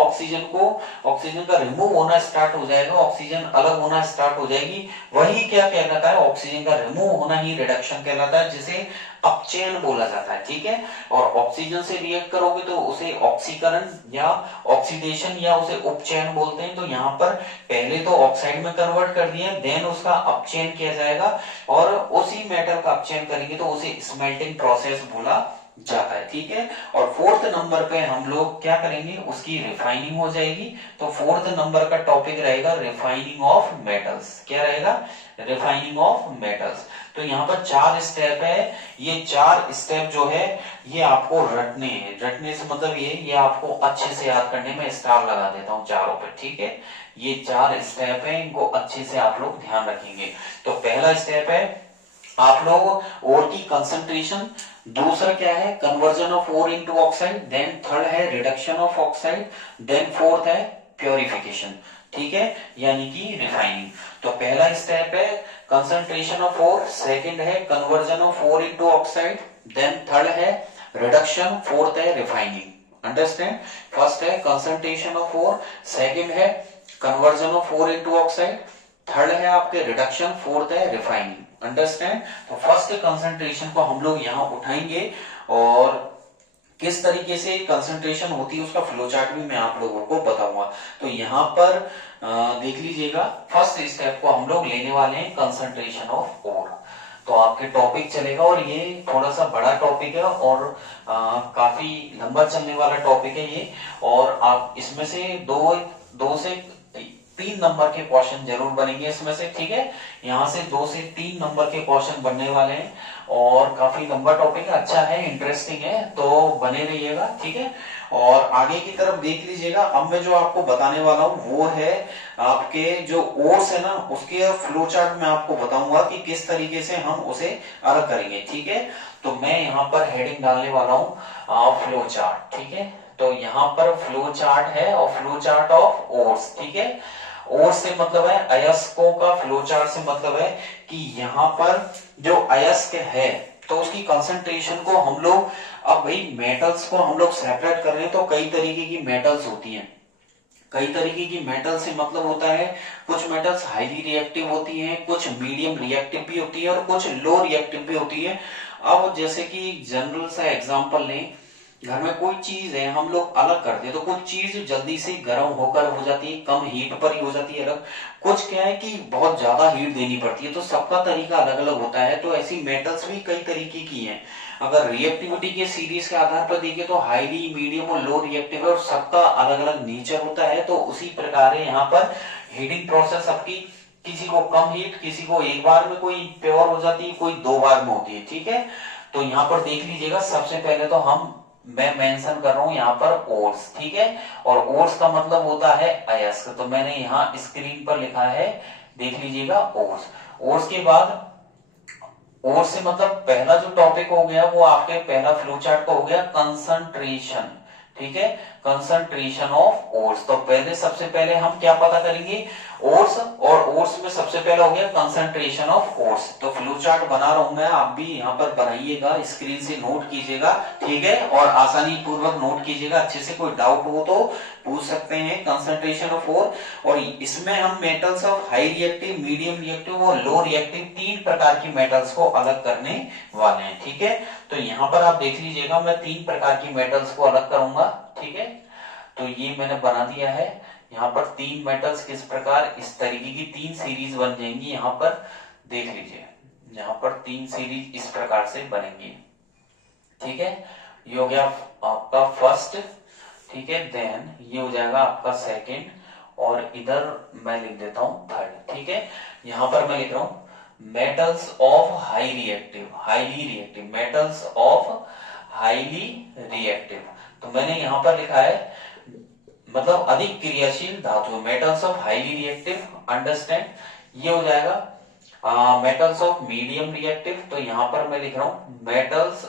ऑक्सीजन का रिमूव होना स्टार्ट हो जाएगा, ऑक्सीजन अलग होना स्टार्ट हो जाएगी। वही क्या कहलाता है, ऑक्सीजन का रिमूव होना ही रिडक्शन कहलाता है, जिसे अपचयन बोला जाता है। ठीक है, और ऑक्सीजन से रिएक्ट करोगे तो उसे ऑक्सीकरण या ऑक्सीडेशन या उसे उपचयन बोलते हैं। तो यहाँ पर पहले तो ऑक्साइड में कन्वर्ट कर दिया, देन उसका अपचयन किया जाएगा, और उसी मेटल का अपचयन करेंगे तो उसे स्मेल्टिंग प्रोसेस बोला जाता है। ठीक है, और फोर्थ नंबर पे हम लोग क्या करेंगे, उसकी रिफाइनिंग हो जाएगी। तो फोर्थ नंबर का टॉपिक रहेगा रिफाइनिंग ऑफ मेटल्स। क्या रहेगा, रिफाइनिंग ऑफ मेटल्स। तो यहाँ पर 4 स्टेप है, ये 4 स्टेप जो है ये आपको रटने हैं, रटने से मतलब ये आपको अच्छे से याद करने में स्टार लगा देता हूँ चारों पे। ठीक है, ये 4 स्टेप है, इनको अच्छे से आप लोग ध्यान रखेंगे। तो पहला स्टेप है आप लोग ओर की कंसंट्रेशन, दूसरा क्या है, conversion of ore into oxide, then third है reduction of oxide, then fourth है प्योरिफिकेशन। ठीक है, यानी कि रिफाइनिंग। तो पहला स्टेप है कंसंट्रेशन ऑफ ओर, सेकंड है conversion of ore into oxide, then third है रिडक्शन, फोर्थ है रिफाइनिंग, अंडरस्टैंड। फर्स्ट है कंसंट्रेशन ऑफ ओर, सेकंड है conversion of ore into oxide, third है आपके रिडक्शन, फोर्थ है रिफाइनिंग, अंडरस्टैंड। तो फर्स्ट कंसंट्रेशन को हम लोग यहाँ उठाएंगे, और किस तरीके से कंसंट्रेशन होती है उसका फ्लो चार्ट भी मैं आप लोगों को बताऊंगा। तो यहाँ पर देख लीजिएगा, फर्स्ट स्टेप को हम लोग लेने वाले हैं कंसंट्रेशन ऑफ ओर। तो आपके टॉपिक चलेगा, और ये थोड़ा सा बड़ा टॉपिक है, और काफी लंबा चलने वाला टॉपिक है ये, और आप इसमें से दो से 3 नंबर के क्वेश्चन जरूर बनेंगे इसमें से। ठीक है, यहाँ से 2 से 3 नंबर के क्वेश्चन बनने वाले हैं, और काफी लंबा टॉपिक है, अच्छा है, इंटरेस्टिंग है, तो बने रहिएगा। ठीक है, और आगे की तरफ देख लीजिएगा। अब मैं जो आपको बताने वाला हूँ वो है आपके जो ओर्स है ना, उसके फ्लो चार्ट में आपको बताऊंगा कि किस तरीके से हम उसे अलग करेंगे। ठीक है, तो मैं यहाँ पर हेडिंग डालने वाला हूँ फ्लो चार्ट। ठीक है, तो यहाँ पर फ्लो चार्ट है, और फ्लो चार्ट ऑफ ओर्स। ठीक है, और से मतलब है अयस्कों का, फ्लो चार्ट से मतलब है कि यहाँ पर जो अयस्क है तो उसकी कंसंट्रेशन को हम लोग, अब भाई मेटल्स को हम लोग सेपरेट कर रहे हैं, तो कई तरीके की मेटल्स होती हैं, कई तरीके की मेटल से मतलब होता है, कुछ मेटल्स हाईली रिएक्टिव होती हैं, कुछ मीडियम रिएक्टिव भी होती है, और कुछ लो रिएक्टिव भी होती है। अब जैसे कि जनरल सा एग्जांपल लें, घर में कोई चीज है हम लोग अलग करते हैं, तो कुछ चीज जल्दी से गर्म होकर हो जाती है, कम हीट पर ही हो जाती है अलग, कुछ क्या है कि बहुत ज्यादा हीट देनी पड़ती है, तो सबका तरीका अलग अलग होता है। तो ऐसी मेटल्स भी कई तरीके की हैं। अगर रिएक्टिविटी के सीरीज के आधार पर देखें तो हाईली, मीडियम और लो रिएक्टिव है, और सबका अलग अलग नेचर होता है। तो उसी प्रकार है यहाँ पर हीटिंग प्रोसेस सबकी, किसी को कम हीट, किसी को एक बार में कोई प्योर हो जाती है, कोई 2 बार में होती है। ठीक है, तो यहाँ पर देख लीजिएगा, सबसे पहले तो मैं मेंशन कर रहा हूं यहाँ पर ओर्स। ठीक है, और ओर्स का मतलब होता है अयस्क, तो मैंने यहाँ स्क्रीन पर लिखा है, देख लीजिएगा, ओर्स। ओर्स के बाद, ओर्स से मतलब पहला जो टॉपिक हो गया वो आपके पहला फ्लो चार्ट का हो गया कंसंट्रेशन। ठीक है, कंसंट्रेशन ऑफ ओर्स। तो पहले सबसे पहले हम क्या पता करेंगे, ओर्स, और ओर्स में सबसे पहला हो गया कंसंट्रेशन ऑफ ओर्स। तो फ्लो चार्ट बना रहा हूं मैं, आप भी यहाँ पर बनाइएगा, स्क्रीन से नोट कीजिएगा, ठीक है, और आसानी पूर्वक नोट कीजिएगा अच्छे से। कोई डाउट हो तो पूछ सकते हैं। कंसंट्रेशन ऑफ ओर, और इसमें हम metals of high reactive, medium reactive और लो रिएक्टिव 3 प्रकार की मेटल्स को अलग करने वाले हैं, ठीक है। तो यहाँ पर आप देख लीजिएगा, मैं 3 प्रकार की मेटल्स को अलग करूंगा, ठीक है। तो ये मैंने बना दिया है। यहाँ पर 3 मेटल्स किस प्रकार, इस तरीके की 3 सीरीज बन जाएंगी। यहाँ पर देख लीजिए, यहाँ पर 3 सीरीज इस प्रकार से बनेंगी, ठीक है। ये हो गया आपका फर्स्ट, ठीक है, देन ये हो जाएगा आपका सेकंड, और इधर मैं लिख देता हूं थर्ड, ठीक है। यहां पर मैं लिख रहा हूं metals of highly reactive, metals of highly reactive. तो मैंने यहां पर लिखा है मतलब अधिक क्रियाशील धातु, metals of highly reactive, understand. ये हो जाएगा मेटल्स ऑफ मीडियम रिएक्टिव। तो यहां पर मैं लिख रहा हूं मेटल्स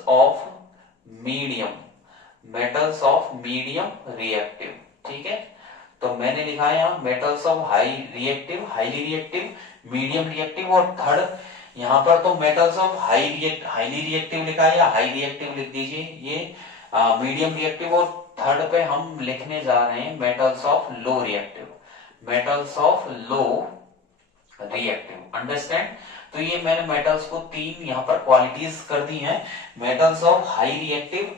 ऑफ मीडियम रिएक्टिव, ठीक है। तो मैंने लिखा है यहाँ metals of highly reactive, medium reactive, और थर्ड यहाँ पर तो मेटल्स ऑफ हाईली रिएक्टिव लिखा है, या हाई रिएक्टिव लिख दीजिए, ये मीडियम रिएक्टिव, और थर्ड पे हम लिखने जा रहे हैं metals of low reactive, understand. तो ये मैंने मेटल्स को 3 यहाँ पर क्वालिटीज कर दी हैं, मेटल्स ऑफ हाई रिएक्टिव,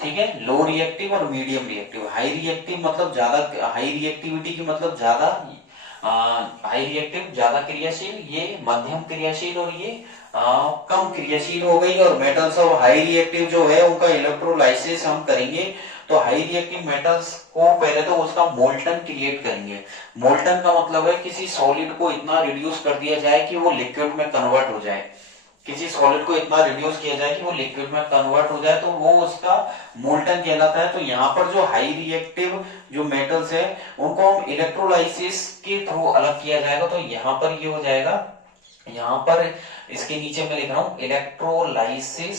ठीक है, लो रिएक्टिव और मीडियम रिएक्टिव। हाई रिएक्टिव मतलब ज्यादा, हाई रिएक्टिविटी की मतलब ज्यादा, हाई रिएक्टिव ज्यादा क्रियाशील, ये मध्यम क्रियाशील, और ये कम क्रियाशील हो गई। और मेटल्स ऑफ हाई रिएक्टिव जो है उनका इलेक्ट्रोलाइसिस हम करेंगे। तो हाई रिएक्टिव मेटल्स को पहले तो उसका मोल्टन क्रिएट करेंगे। मोल्टन का मतलब है किसी सॉलिड को इतना रिड्यूस कर दिया जाए कि वो लिक्विड में कन्वर्ट हो जाए, किसी सॉलिड को इतना रिड्यूस किया जाए कि वो लिक्विड में कन्वर्ट हो जाए, तो वो उसका मोल्टन कहलाता है। तो यहाँ पर जो हाई रिएक्टिव जो मेटल्स है उनको हम इलेक्ट्रोलाइसिस के थ्रू अलग किया जाएगा। तो यहाँ पर ये हो जाएगा, यहाँ पर इसके नीचे मैं लिख रहा हूं इलेक्ट्रोलाइसिस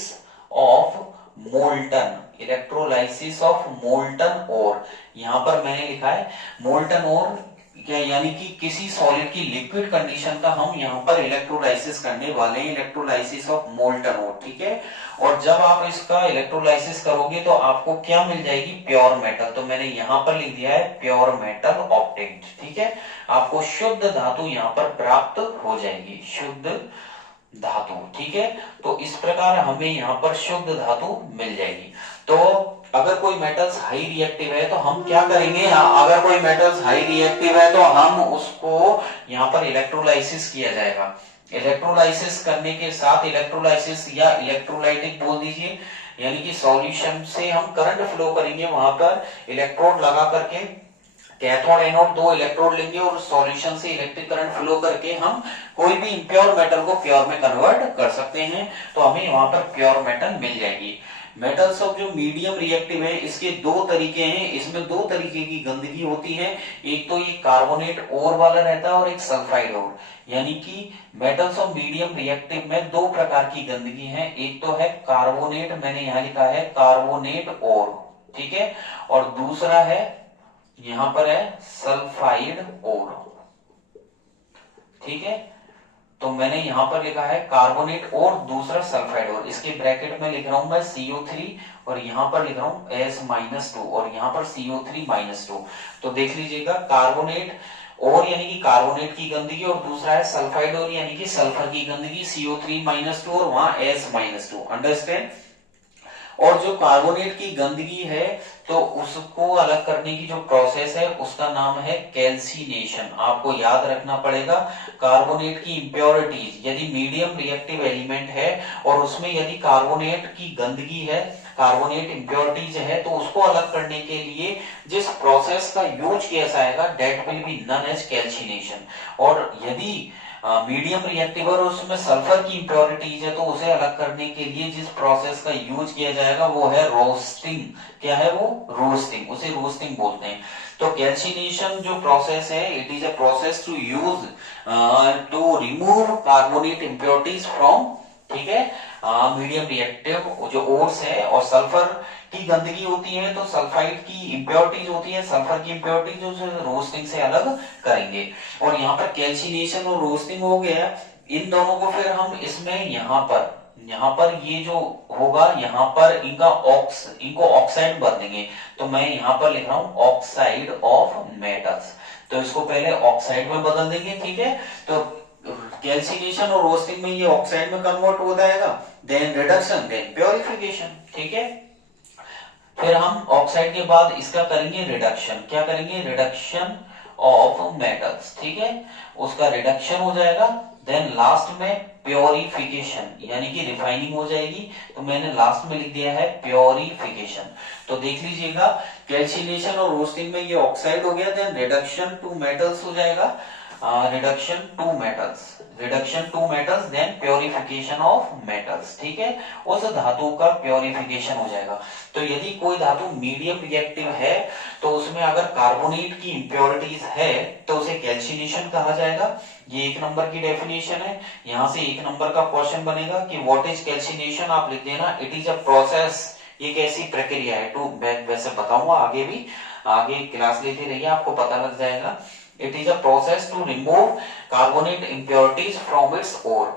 ऑफ मोल्टन और। यहाँ पर मैंने लिखा है मोल्टन और, क्या यानी कि किसी सॉलिड की लिक्विड कंडीशन का हम यहाँ पर इलेक्ट्रोलाइसिस करने वाले हैं, इलेक्ट्रोलाइसिस ऑफ मोल्टन और, ठीक है। और जब आप इसका इलेक्ट्रोलाइसिस करोगे तो आपको क्या मिल जाएगी, प्योर मेटल। तो मैंने यहाँ पर लिख दिया है प्योर मेटल ऑब्टेन्ड, ठीक है। आपको शुद्ध धातु यहाँ पर प्राप्त हो जाएगी, शुद्ध धातु, ठीक है। तो इस प्रकार हमें यहाँ पर शुद्ध धातु मिल जाएगी। तो अगर कोई मेटल्स हाई रिएक्टिव है तो हम क्या करेंगे, अगर कोई मेटल्स हाई रिएक्टिव है तो हम उसको यहाँ पर इलेक्ट्रोलाइसिस किया जाएगा। इलेक्ट्रोलाइसिस करने के साथ, इलेक्ट्रोलाइसिस या इलेक्ट्रोलाइटिक बोल दीजिए, यानी कि सॉल्यूशन से हम करंट फ्लो करेंगे, वहां पर इलेक्ट्रोड लगा करके कैथोड एनोड 2 इलेक्ट्रोड लेंगे और सॉल्यूशन से इलेक्ट्रिक करंट फ्लो करके हम कोई भी इम्प्योर मेटल को प्योर में कन्वर्ट कर सकते हैं। तो हमें वहां पर प्योर मेटल मिल जाएगी। मेटल्स ऑफ जो मीडियम रिएक्टिव है, इसके 2 तरीके हैं, इसमें 2 तरीके की गंदगी होती है। एक तो ये कार्बोनेट ओर वाला रहता है और एक सल्फाइड ओर। यानी कि मेटल्स ऑफ मीडियम रिएक्टिव में 2 प्रकार की गंदगी है। एक तो है कार्बोनेट, मैंने यहाँ लिखा है कार्बोनेट ओर, ठीक है, और दूसरा है यहां पर है सल्फाइड ओर, ठीक है। तो मैंने यहां पर लिखा है कार्बोनेट और दूसरा सल्फाइड और, इसके ब्रैकेट में लिख रहा हूं मैं CO3 और यहां पर लिख रहा हूं S-2 और यहां पर CO3-2। तो देख लीजिएगा, कार्बोनेट और यानी कि कार्बोनेट की गंदगी और दूसरा है सल्फाइड और यानी कि सल्फर की गंदगी, CO3-2 और वहां S-2, अंडरस्टैंड। और जो कार्बोनेट की गंदगी है तो उसको अलग करने की जो प्रोसेस है उसका नाम है कैल्सिनेशन। आपको याद रखना पड़ेगा कार्बोनेट की इंप्योरिटीज, यदि मीडियम रिएक्टिव एलिमेंट है और उसमें यदि कार्बोनेट की गंदगी है, कार्बोनेट इंप्योरिटीज है, तो उसको अलग करने के लिए जिस प्रोसेस का यूज किया जाएगा that will be known as calcination. और यदि मीडियम रिएक्टिव और उसमें सल्फर की इंप्योरिटीज है तो उसे अलग करने के लिए जिस प्रोसेस का यूज किया जाएगा वो है रोस्टिंग। क्या है वो? रोस्टिंग, उसे रोस्टिंग बोलते हैं। तो कैल्सिनेशन जो प्रोसेस है, it is a process to use to remove carbonate impurities from, ठीक है, मीडियम रिएक्टिव जो ओर्स है, और सल्फर की गंदगी होती है तो सल्फाइड की इम्प्योरिटीज होती है, सल्फर की इम्प्योरिटीज उसे रोस्टिंग से अलग करेंगे। और यहाँ पर कैल्सिनेशन और रोस्टिंग हो गया, इन दोनों को फिर हम इसमें यहाँ पर ये जो होगा, यहाँ पर इनको ऑक्साइड बदलेंगे। तो मैं यहाँ पर लिख रहा हूँ ऑक्साइड ऑफ मेटल्स, तो इसको पहले ऑक्साइड में बदल देंगे, ठीक है। तो कैल्सिनेशन और रोस्टिंग में ये ऑक्साइड में कन्वर्ट हो जाएगा, देन रिडक्शन, देन प्योरिफिकेशन, ठीक है। फिर हम ऑक्साइड के बाद इसका करेंगे रिडक्शन, क्या करेंगे, रिडक्शन ऑफ मेटल्स, ठीक है, उसका रिडक्शन हो जाएगा। देन लास्ट में प्योरिफिकेशन यानी कि रिफाइनिंग हो जाएगी, तो मैंने लास्ट में लिख दिया है प्योरिफिकेशन। तो देख लीजिएगा, कैल्सिनेशन और रोस्टिंग में ये ऑक्साइड हो गया, देन रिडक्शन टू मेटल्स हो जाएगा, reduction to metals then purification of metals, ठीक है, उस धातु का प्योरिफिकेशन हो जाएगा। तो यदि कोई धातु मीडियम रिएक्टिव है तो उसमें अगर कार्बोनेट की इंप्योरिटीज है तो उसे कैल्सिनेशन कहा जाएगा। ये 1 नंबर की डेफिनेशन है। यहां से 1 नंबर का क्वेश्चन बनेगा कि व्हाट इज कैल्सिनेशन, आप लिख देना इट इज अ प्रोसेस, ये कैसी प्रक्रिया है। टू वैसे बताऊंगा आगे भी, आगे क्लास लेते रहिए, आपको पता लग जाएगा। It is a process to remove carbonate impurities from its ore,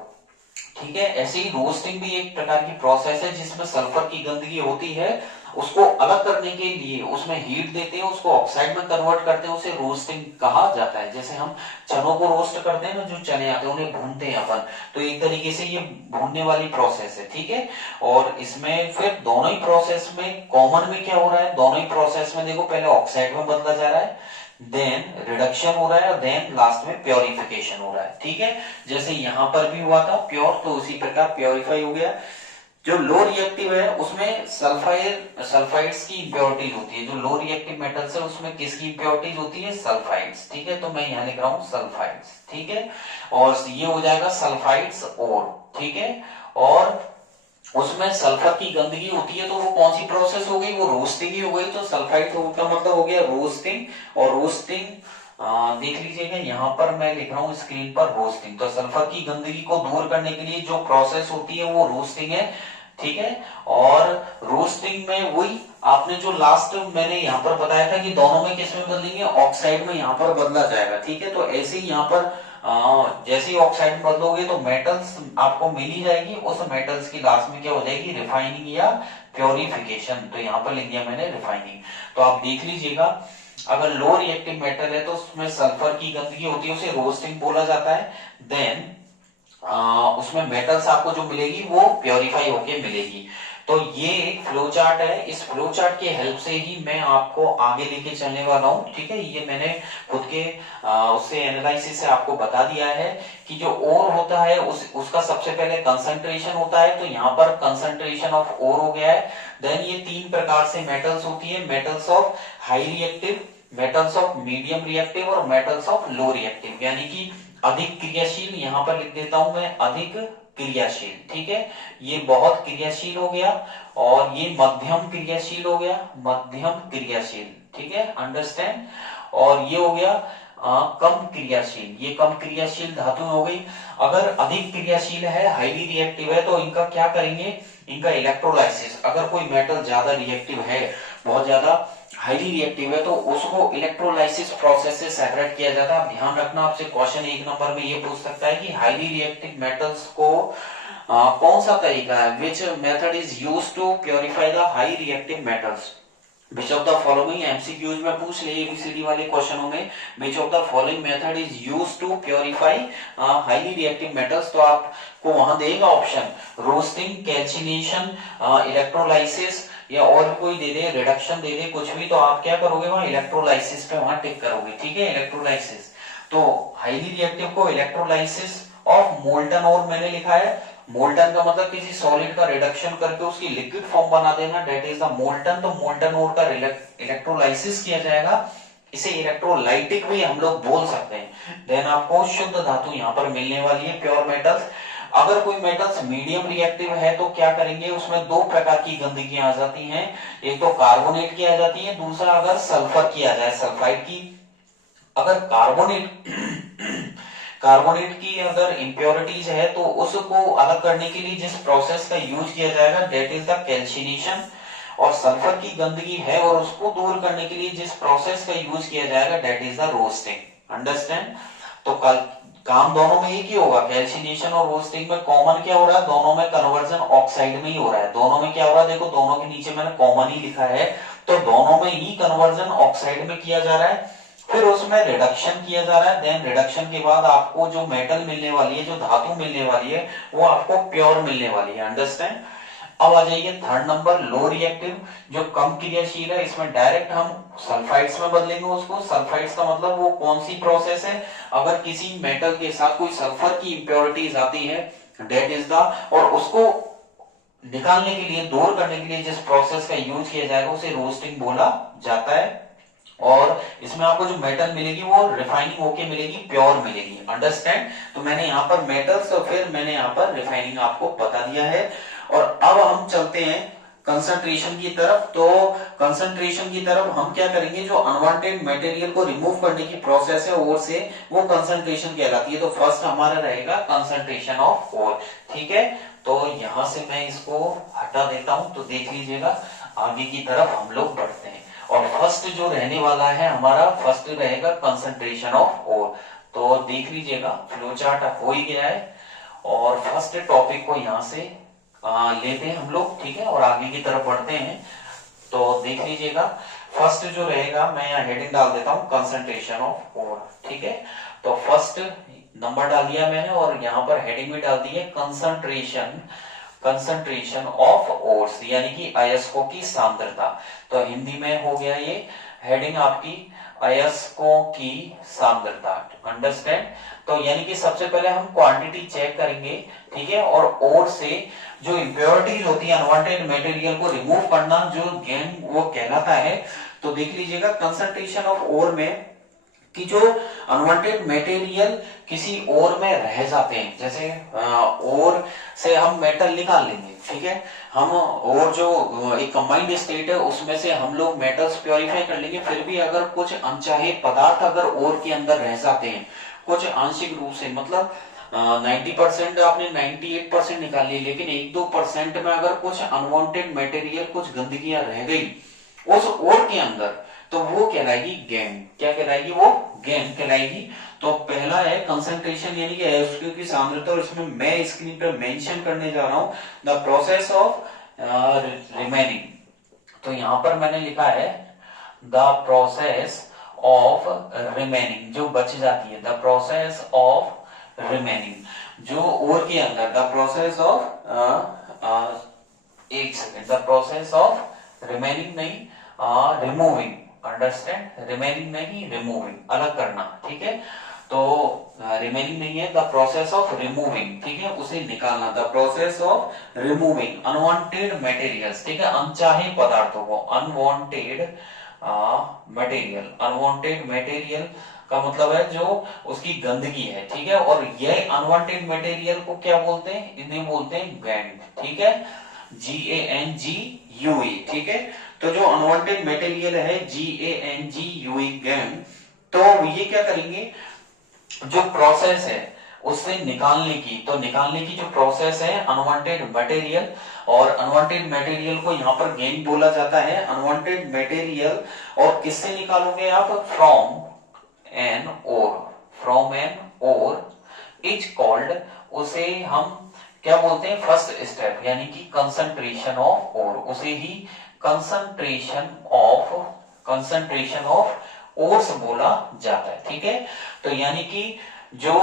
ठीक है। ऐसे ही रोस्टिंग भी एक प्रकार की प्रोसेस है जिसमें सल्फर की गंदगी होती है, उसको अलग करने के लिए उसमें हीट देते हैं, उसको ऑक्साइड में कन्वर्ट करते हैं, उसे रोस्टिंग कहा जाता है। जैसे हम चनों को रोस्ट करते हैं ना, जो चने आते हैं उन्हें भूनते हैं अपन, तो एक तरीके से ये भूनने वाली प्रोसेस है, ठीक है। और इसमें फिर दोनों ही प्रोसेस में कॉमन में क्या हो रहा है, दोनों ही प्रोसेस में देखो पहले ऑक्साइड में बदला जा रहा है, देन रिडक्शन हो रहा है, और देन लास्ट में प्योरिफिकेशन हो रहा है, ठीक है। जैसे यहां पर भी हुआ था प्योर, तो उसी प्रकार प्योरिफाई हो गया। जो लो रिएक्टिव है उसमें सल्फाइड्स की इंप्योरिटीज होती है, जो लो रिएक्टिव मेटल्स है उसमें किसकी इंप्योरिटीज होती है, सल्फाइड्स, ठीक है। तो मैं यहाँ लिख रहा हूँ सल्फाइड्स, ठीक है। और ये हो जाएगा सल्फाइड्स और, ठीक है। और उसमें सल्फर की गंदगी होती है, तो वो कौन सी प्रोसेस हो गई, वो रोस्टिंग ही हो गई। तो सल्फाइड का मतलब हो गया रोस्टिंग, और रोस्टिंग देख लीजिएगा यहाँ पर मैं लिख रहा हूँ स्क्रीन पर रोस्टिंग। तो सल्फर की गंदगी को दूर करने के लिए जो प्रोसेस होती है वो रोस्टिंग है, ठीक है। और रोस्टिंग में वही आपने जो लास्ट मैंने यहाँ पर बताया था कि दोनों में किस में बदलेंगे, ऑक्साइड में यहाँ पर बदला जाएगा, ठीक है। तो ऐसे ही यहाँ पर जैसे ही ऑक्साइड बदलोगे तो मेटल्स आपको मिल ही जाएगी, उस मेटल्स की लास्ट में क्या हो जाएगी, रिफाइनिंग या प्योरिफिकेशन। तो यहाँ पर लिख दिया मैंने रिफाइनिंग। तो आप देख लीजिएगा, अगर लो रिएक्टिव मेटल है तो उसमें सल्फर की गंदगी होती है, उसे रोस्टिंग बोला जाता है। देन उसमें मेटल्स आपको जो मिलेगी वो प्योरीफाई होके मिलेगी। तो ये एक फ्लो चार्ट है, इस फ्लो चार्ट के हेल्प से ही मैं आपको आगे लेके चलने वाला हूँ, ठीक है। ये मैंने खुद के उससे एनालिसिस से आपको बता दिया है कि जो ओर होता है उसका सबसे पहले कंसंट्रेशन होता है, तो यहाँ पर कंसंट्रेशन ऑफ ओर हो गया है। देन ये 3 प्रकार से मेटल्स होती है, metals of high reactive, metals of medium reactive और मेटल्स ऑफ लो रिएक्टिव, यानी कि अधिक क्रियाशील, यहां पर लिख देता हूं मैं अधिक क्रियाशील, ठीक है। ये बहुत क्रियाशील हो गया, और ये मध्यम क्रियाशील हो गया, मध्यम क्रियाशील, ठीक है, अंडरस्टैंड। और ये हो गया कम क्रियाशील, ये कम क्रियाशील धातु हो गई। अगर अधिक क्रियाशील है, हाईली रिएक्टिव है, तो इनका क्या करेंगे, इनका इलेक्ट्रोलाइसिस, अगर कोई मेटल ज्यादा रिएक्टिव है, बहुत ज्यादा हाईली रिएक्टिव है, तो उसको इलेक्ट्रोलाइसिस प्रोसेस से सेपरेट किया जाता है। ध्यान रखना, आपसे क्वेश्चन 1 नंबर में ये पूछ सकता है कि हाईली रिएक्टिव मेटल्स को कौन सा तरीका है, which method is used to purify the high reactive metals. Which of the following MCQs में पूछ ले एबीसीडी वाले क्वेश्चनों में, which of the following method is used to purify highly reactive metals. तो आपको वहां देगा ऑप्शन रोस्टिंग, कैल्सिनेशन, इलेक्ट्रोलाइसिस, या और कोई दे दे, रिडक्शन दे दे, कुछ भी, तो आप क्या करोगे वहां इलेक्ट्रोलाइसिस पे वहां टिक करोगे, ठीक है, इलेक्ट्रोलाइसिस। तो हाईली रिएक्टिव को इलेक्ट्रोलाइसिस ऑफ मोल्टन और मैंने लिखा है, मोल्टन का मतलब किसी सॉलिड का रिडक्शन करके उसकी लिक्विड फॉर्म बना देना, दैट इज द मोल्टन। तो मोल्टन और का इलेक्ट्रोलाइसिस किया जाएगा, इसे इलेक्ट्रोलाइटिक भी हम लोग बोल सकते हैं। देन आपको शुद्ध धातु यहाँ पर मिलने वाली है, प्योर मेटल्स। अगर कोई मेटल्स मीडियम रिएक्टिव है तो क्या करेंगे, उसमें 2 प्रकार की गंदगियां आ जाती हैं, एक तो कार्बोनेट की आ जाती है, दूसरा अगर सल्फर की आ जाए, सल्फाइड की। अगर कार्बोनेट कार्बोनेट की अगर इम्प्योरिटीज है तो उसको अलग करने के लिए जिस प्रोसेस का यूज किया जाएगा दैट इज द कैल्सिनेशन, और सल्फर की गंदगी है और उसको दूर करने के लिए जिस प्रोसेस का यूज किया जाएगा that is the roasting. Understand? तो काम दोनों में एक ही होगा, कैल्सिनेशन और रोस्टिंग में कॉमन क्या हो रहा है, दोनों में कन्वर्जन ऑक्साइड में ही हो रहा है। दोनों में क्या हो रहा है, देखो दोनों के नीचे मैंने कॉमन ही लिखा है, तो दोनों में ही कन्वर्जन ऑक्साइड में किया जा रहा है, फिर उसमें रिडक्शन किया जा रहा है। देन रिडक्शन के बाद आपको जो मेटल मिलने वाली है, जो धातु मिलने वाली है, वो आपको प्योर मिलने वाली है। अंडरस्टैंड? अब आ जाइए थर्ड नंबर, लो रिएक्टिव, जो कम क्रियाशील है। इसमें डायरेक्ट हम सल्फाइड्स में बदलेंगे उसको। सल्फाइड्स का मतलब वो कौन सी प्रोसेस है, अगर किसी मेटल के साथ कोई सल्फर की इंप्योरिटीज आती है डेट इज द, और उसको निकालने के लिए, दूर करने के लिए जिस प्रोसेस का यूज किया जाएगा उसे रोस्टिंग बोला जाता है। और इसमें आपको जो मेटल मिलेगी वो रिफाइनिंग होके मिलेगी, प्योर मिलेगी। अंडरस्टैंड? तो मैंने यहाँ पर मेटल्स और फिर मैंने यहाँ पर रिफाइनिंग आपको बता दिया है। और अब हम चलते हैं कंसंट्रेशन की तरफ। तो कंसंट्रेशन की तरफ हम क्या करेंगे, जो अनवांटेड मटेरियल को रिमूव करने की प्रोसेस है ओर से, वो कंसंट्रेशन कहलाती है। तो फर्स्ट हमारा रहेगा कंसंट्रेशन ऑफ ओर। ठीक है, तो यहां से मैं इसको हटा देता हूं, तो देख लीजिएगा आगे की तरफ हम लोग बढ़ते हैं। और फर्स्ट जो रहने वाला है हमारा, फर्स्ट रहेगा कंसंट्रेशन ऑफ ओर। तो देख लीजिएगा फ्लो चार्ट हो ही गया है, और फर्स्ट टॉपिक को यहां से लेते हैं हम लोग। ठीक है, और आगे की तरफ बढ़ते हैं। तो देख लीजिएगा फर्स्ट जो रहेगा, मैं यहाँ हेडिंग डाल देता हूँ कंसंट्रेशन ऑफ ओर। ठीक है, तो फर्स्ट नंबर डाल दिया मैंने और यहाँ पर हेडिंग भी डाल दी है कंसंट्रेशन, कंसंट्रेशन ऑफ ओर्स, यानी कि अयस्कों की सांद्रता। तो हिंदी में हो गया ये हेडिंग आपकी, अयस्कों की सांद्रता। अंडरस्टैंड? तो यानी कि सबसे पहले हम क्वांटिटी चेक करेंगे। ठीक है, और ओर से जो इम्प्योरिटीज होती है, अनवांटेड मटेरियल को रिमूव करना, जो गेन वो कहलाता है। तो देख लीजिएगा कंसंट्रेशन ऑफ ओर में कि जो अनवांटेड मटेरियल किसी ओर में रह जाते हैं, जैसे ओर से हम मेटल निकाल लेंगे। ठीक है, हम और जो एक कंबाइंड स्टेट है उसमें से हम लोग मेटल्स प्योरीफाई कर लेंगे, फिर भी अगर कुछ अनचाहे पदार्थ अगर ओर के अंदर रह जाते हैं कुछ आंशिक रूप से, मतलब 90% आपने 98% निकाल ली, लेकिन 1-2% में अगर कुछ अनवांटेड मटेरियल, कुछ गंदगियां रह गई उस ओर के अंदर, तो वो कहलाएगी गैन। क्या कहलाएगी? वो गैन कहलाएगी। तो पहला है कंसंट्रेशन, यानी कि अयस्कों की सांद्रता, और इसमें मैं स्क्रीन पर मेंशन करने जा रहा हूं द प्रोसेस ऑफ रिमेनिंग। तो यहां पर मैंने लिखा है द प्रोसेस ऑफ रिमेनिंग, जो बच जाती है, द प्रोसेस ऑफ रिमेनिंग, जो ओर के अंदर, द प्रोसेस ऑफ एक second, the process of remaining नहीं, रिमूविंग। अंडरस्टैंड? रिमेनिंग नहीं, रिमूविंग, अलग करना। ठीक है, तो रिमेनिंग नहीं है, द प्रोसेस ऑफ रिमूविंग। ठीक है, उसे निकालना, the process of removing unwanted materials. ठीक है, अनचाहे पदार्थों को, अनवांटेड मटेरियल, अनवांटेड मटेरियल का मतलब है जो उसकी गंदगी है। ठीक है, और यह अनवांटेड मटेरियल को क्या बोलते हैं? इन्हें बोलते हैं गैंग। ठीक है, GANGUE। ठीक है, तो जो अनवांटेड मटेरियल है GANGUE गैंग, तो ये क्या करेंगे, जो प्रोसेस है उससे निकालने की, तो निकालने की जो प्रोसेस है अनवांटेड मटेरियल, और अनवांटेड मटेरियल को यहाँ पर गेन बोला जाता है। अनवांटेड मटेरियल और किससे निकालोगे आप? From an ore, from an ore is called, उसे हम क्या बोलते हैं? फर्स्ट स्टेप, यानी कि कंसंट्रेशन ऑफ ओर, उसे ही कंसंट्रेशन ऑफ ओर्स बोला जाता है। ठीक है, तो यानी कि जो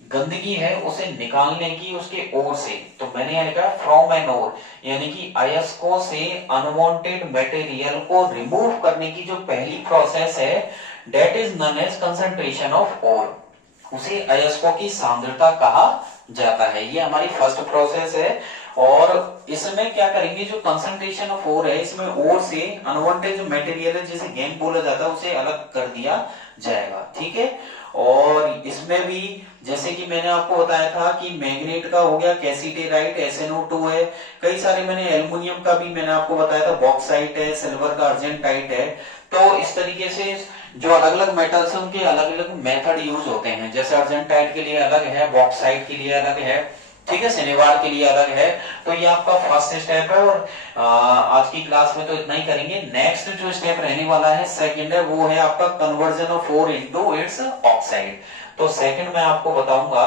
गंदगी है उसे निकालने की उसके ओर से, तो मैंने यहाँ लिखा फ्रॉम एन ओर, यानी कि अयस्कों से अनवांटेड मटेरियल को रिमूव करने की जो पहली प्रोसेस है that is known as concentration of ore, उसे अयस्कों की सांद्रता कहा जाता है। ये हमारी फर्स्ट प्रोसेस है। और इसमें क्या करेंगे, जो कंसंट्रेशन ऑफ ओर है, इसमें ओर से अनवांटेड जो मटेरियल है जिसे गेन बोला जाता है उसे अलग कर दिया जाएगा। ठीक है, और इसमें भी जैसे कि मैंने आपको बताया था कि मैग्नेट का हो गया कैसीटेराइट SnO2 है, कई सारे मैंने एल्युमिनियम का भी मैंने आपको बताया था बॉक्साइट है, सिल्वर का अर्जेंटाइट है। तो इस तरीके से जो अलग अलग मेटल्स हैं उनके अलग अलग मेथड यूज होते हैं, जैसे अर्जेंटाइट के लिए अलग है, बॉक्साइट के लिए अलग है, ठीक है, सिनेवार के लिए अलग है। तो ये आपका फर्स्ट स्टेप है, और आज की क्लास में तो इतना ही करेंगे। नेक्स्ट जो स्टेप रहने वाला है सेकंड है, वो है आपका conversion of ore into its oxide. तो सेकंड मैं आपको बताऊंगा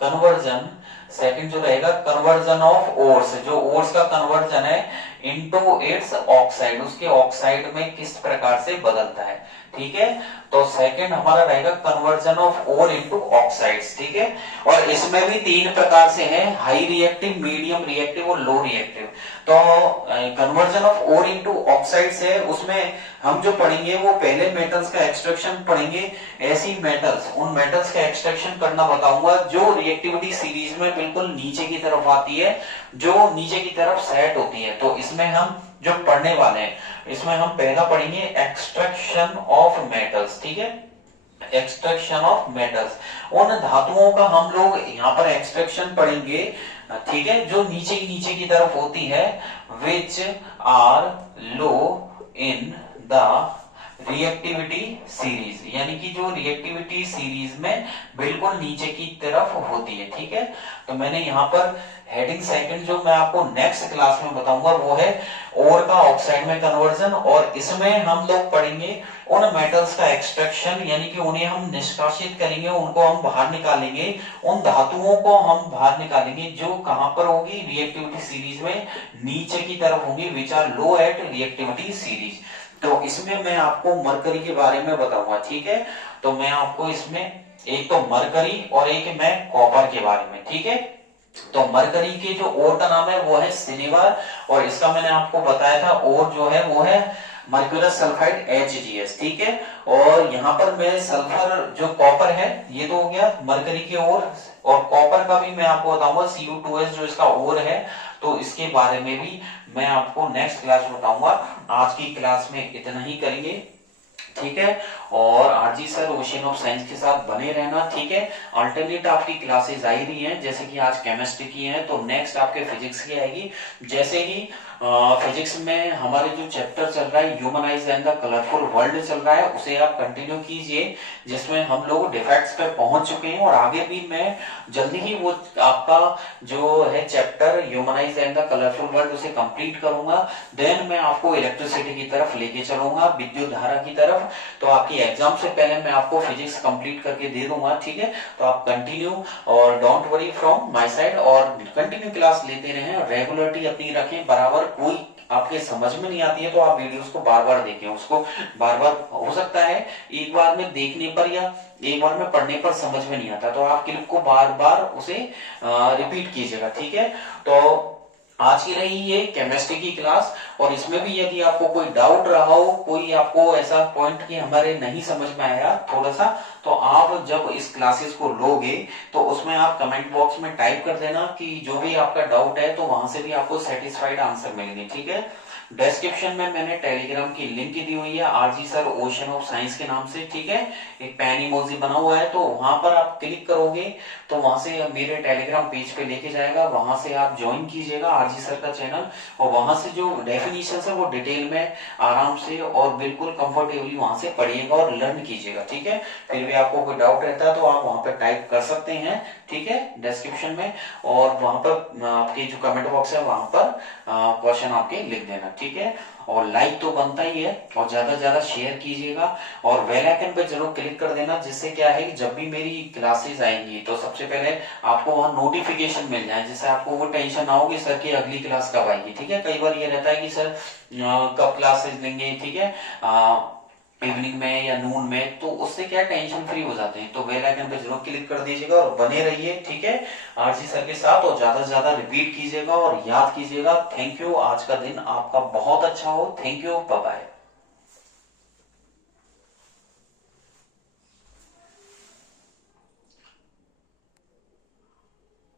कन्वर्जन, सेकंड जो रहेगा कन्वर्जन ऑफ ओर्स, जो ओर्स का कन्वर्जन है इनटू इट्स ऑक्साइड, उसके ऑक्साइड में किस प्रकार से बदलता है। ठीक है, तो सेकंड हमारा रहेगा conversion of ore into oxides. ठीक है, और इसमें भी तीन प्रकार से है, हाई रिएक्टिव, मीडियम रिएक्टिव और लो रिएक्टिव। तो conversion of ore into oxides है, उसमें हम जो पढ़ेंगे वो पहले मेटल्स का एक्सट्रैक्शन पढ़ेंगे, ऐसी मेटल्स, उन मेटल्स का एक्सट्रैक्शन करना बताऊंगा जो रिएक्टिविटी सीरीज में बिल्कुल नीचे की तरफ आती है, जो नीचे की तरफ सेट होती है। तो इसमें हम जो पढ़ने वाले हैं, इसमें हम पहला पढ़ेंगे एक्सट्रैक्शन ऑफ मेटल्स। ठीक है, एक्सट्रैक्शन ऑफ मेटल्स, उन धातुओं का हम लोग यहाँ पर एक्सट्रैक्शन पढ़ेंगे, ठीक है, जो नीचे की तरफ होती है, which are low in the reactivity series, यानी कि जो रिएक्टिविटी सीरीज में बिल्कुल नीचे की तरफ होती है। ठीक है, तो मैंने यहाँ पर हेडिंग सेकंड जो मैं आपको नेक्स्ट क्लास में बताऊंगा वो है ओर का ऑक्साइड में कन्वर्जन, और इसमें हम लोग पढ़ेंगे उन मेटल्स का एक्सट्रैक्शन, यानी कि उन्हें हम निष्कासित करेंगे, उनको हम बाहर निकालेंगे, उन धातुओं को हम बाहर निकालेंगे जो कहां पर होगी, रिएक्टिविटी सीरीज में नीचे की तरफ होंगी, which are low at reactivity series. तो इसमें मैं आपको मरकरी के बारे में बताऊंगा। ठीक है, तो मैं आपको इसमें एक तो मरकरी और एक मैं कॉपर के बारे में, ठीक है। तो मरकरी के जो ओर का नाम है वो है सिनेवार, और इसका मैंने आपको बताया था ओर जो है वो है मर्क्यूरस सल्फाइड HGS। ठीक है, और यहाँ पर मैं सल्फर जो कॉपर है ये तो हो गया मरकरी के ओर, और कॉपर का भी मैं आपको बताऊंगा Cu2S जो इसका ओर है, तो इसके बारे में भी मैं आपको नेक्स्ट क्लास में बताऊंगा। आज की क्लास में इतना ही करेंगे, ठीक है। और RG sir ocean of science के साथ बने रहना, ठीक है। अल्टरनेट आपकी क्लासेस आई रही हैं, जैसे कि आज केमिस्ट्री की है, तो नेक्स्ट आपके फिजिक्स की आएगी। जैसे ही फिजिक्स में हमारे जो चैप्टर चल रहा है humanised and the colourful world चल रहा है, उसे आप कंटिन्यू कीजिए, जिसमें हम लोग डिफेक्ट्स पे पहुंच चुके हैं, और आगे भी मैं जल्दी ही वो आपका जो है chapter humanised and the colourful world उसे कंप्लीट करूंगा। देन मैं आपको इलेक्ट्रिसिटी की तरफ लेके चलूंगा, विद्युत धारा की तरफ। तो आपकी एग्जाम से पहले मैं आपको फिजिक्स कंप्लीट करके दे दूंगा, ठीक है। तो आप कंटिन्यू और don't worry from my side, और कंटिन्यू क्लास लेते रहें, रेगुलरिटी अपनी रखें बराबर। कोई आपके समझ में नहीं आती है तो आप वीडियोस को बार बार देखें, उसको बार बार, हो सकता है एक बार में देखने पर या एक बार में पढ़ने पर समझ में नहीं आता, तो आप क्लिप को बार बार उसे रिपीट कीजिएगा, ठीक है। तो आज की रही ये केमिस्ट्री की क्लास, और इसमें भी यदि आपको कोई डाउट रहा हो, कोई आपको ऐसा पॉइंट कि हमारे नहीं समझ में आया थोड़ा सा, तो आप जब इस क्लासेस को लोगे तो उसमें आप कमेंट बॉक्स में टाइप कर देना कि जो भी आपका डाउट है, तो वहां से भी आपको सेटिस्फाइड आंसर मिलेंगे, ठीक है। डिस्क्रिप्शन में मैंने टेलीग्राम की लिंक दी हुई है, RG sir ocean of science के नाम से, ठीक है। एक पैन इमोजी बना हुआ है, तो वहां पर आप क्लिक करोगे तो वहां से मेरे टेलीग्राम पेज पे लेके जाएगा, वहां से आप ज्वाइन कीजिएगा आरजी सर का चैनल, और वहां से जो डेफिनेशन है वो डिटेल में आराम से और बिल्कुल कंफर्टेबली वहां से पढ़िएगा और लर्न कीजिएगा, ठीक है। फिर भी आपको कोई डाउट रहता है तो आप वहां पर टाइप कर सकते हैं, ठीक है, डिस्क्रिप्शन में, और वहां पर आपके जो कमेंट बॉक्स है वहां पर क्वेश्चन आपके लिख देना, ठीक है। और लाइक तो बनता ही है, और ज्यादा से ज्यादा शेयर कीजिएगा, और बेल आइकन पे जरूर क्लिक कर देना, जिससे क्या है कि जब भी मेरी क्लासेस आएंगी तो सबसे पहले आपको वहां नोटिफिकेशन मिल जाए, जिससे आपको वो टेंशन ना हो कि सर की अगली क्लास कब आएगी, ठीक है। कई बार ये रहता है कि सर कब क्लासेस लेंगे, ठीक है, इवनिंग में या नून में, तो उससे क्या टेंशन फ्री हो जाते हैं। तो बेल आइकन पे जरूर क्लिक कर दीजिएगा और बने रहिए, ठीक है, आरजी सर के साथ, और ज्यादा से ज्यादा रिपीट कीजिएगा और याद कीजिएगा। थैंक यू, आज का दिन आपका बहुत अच्छा हो। Thank you, bye bye.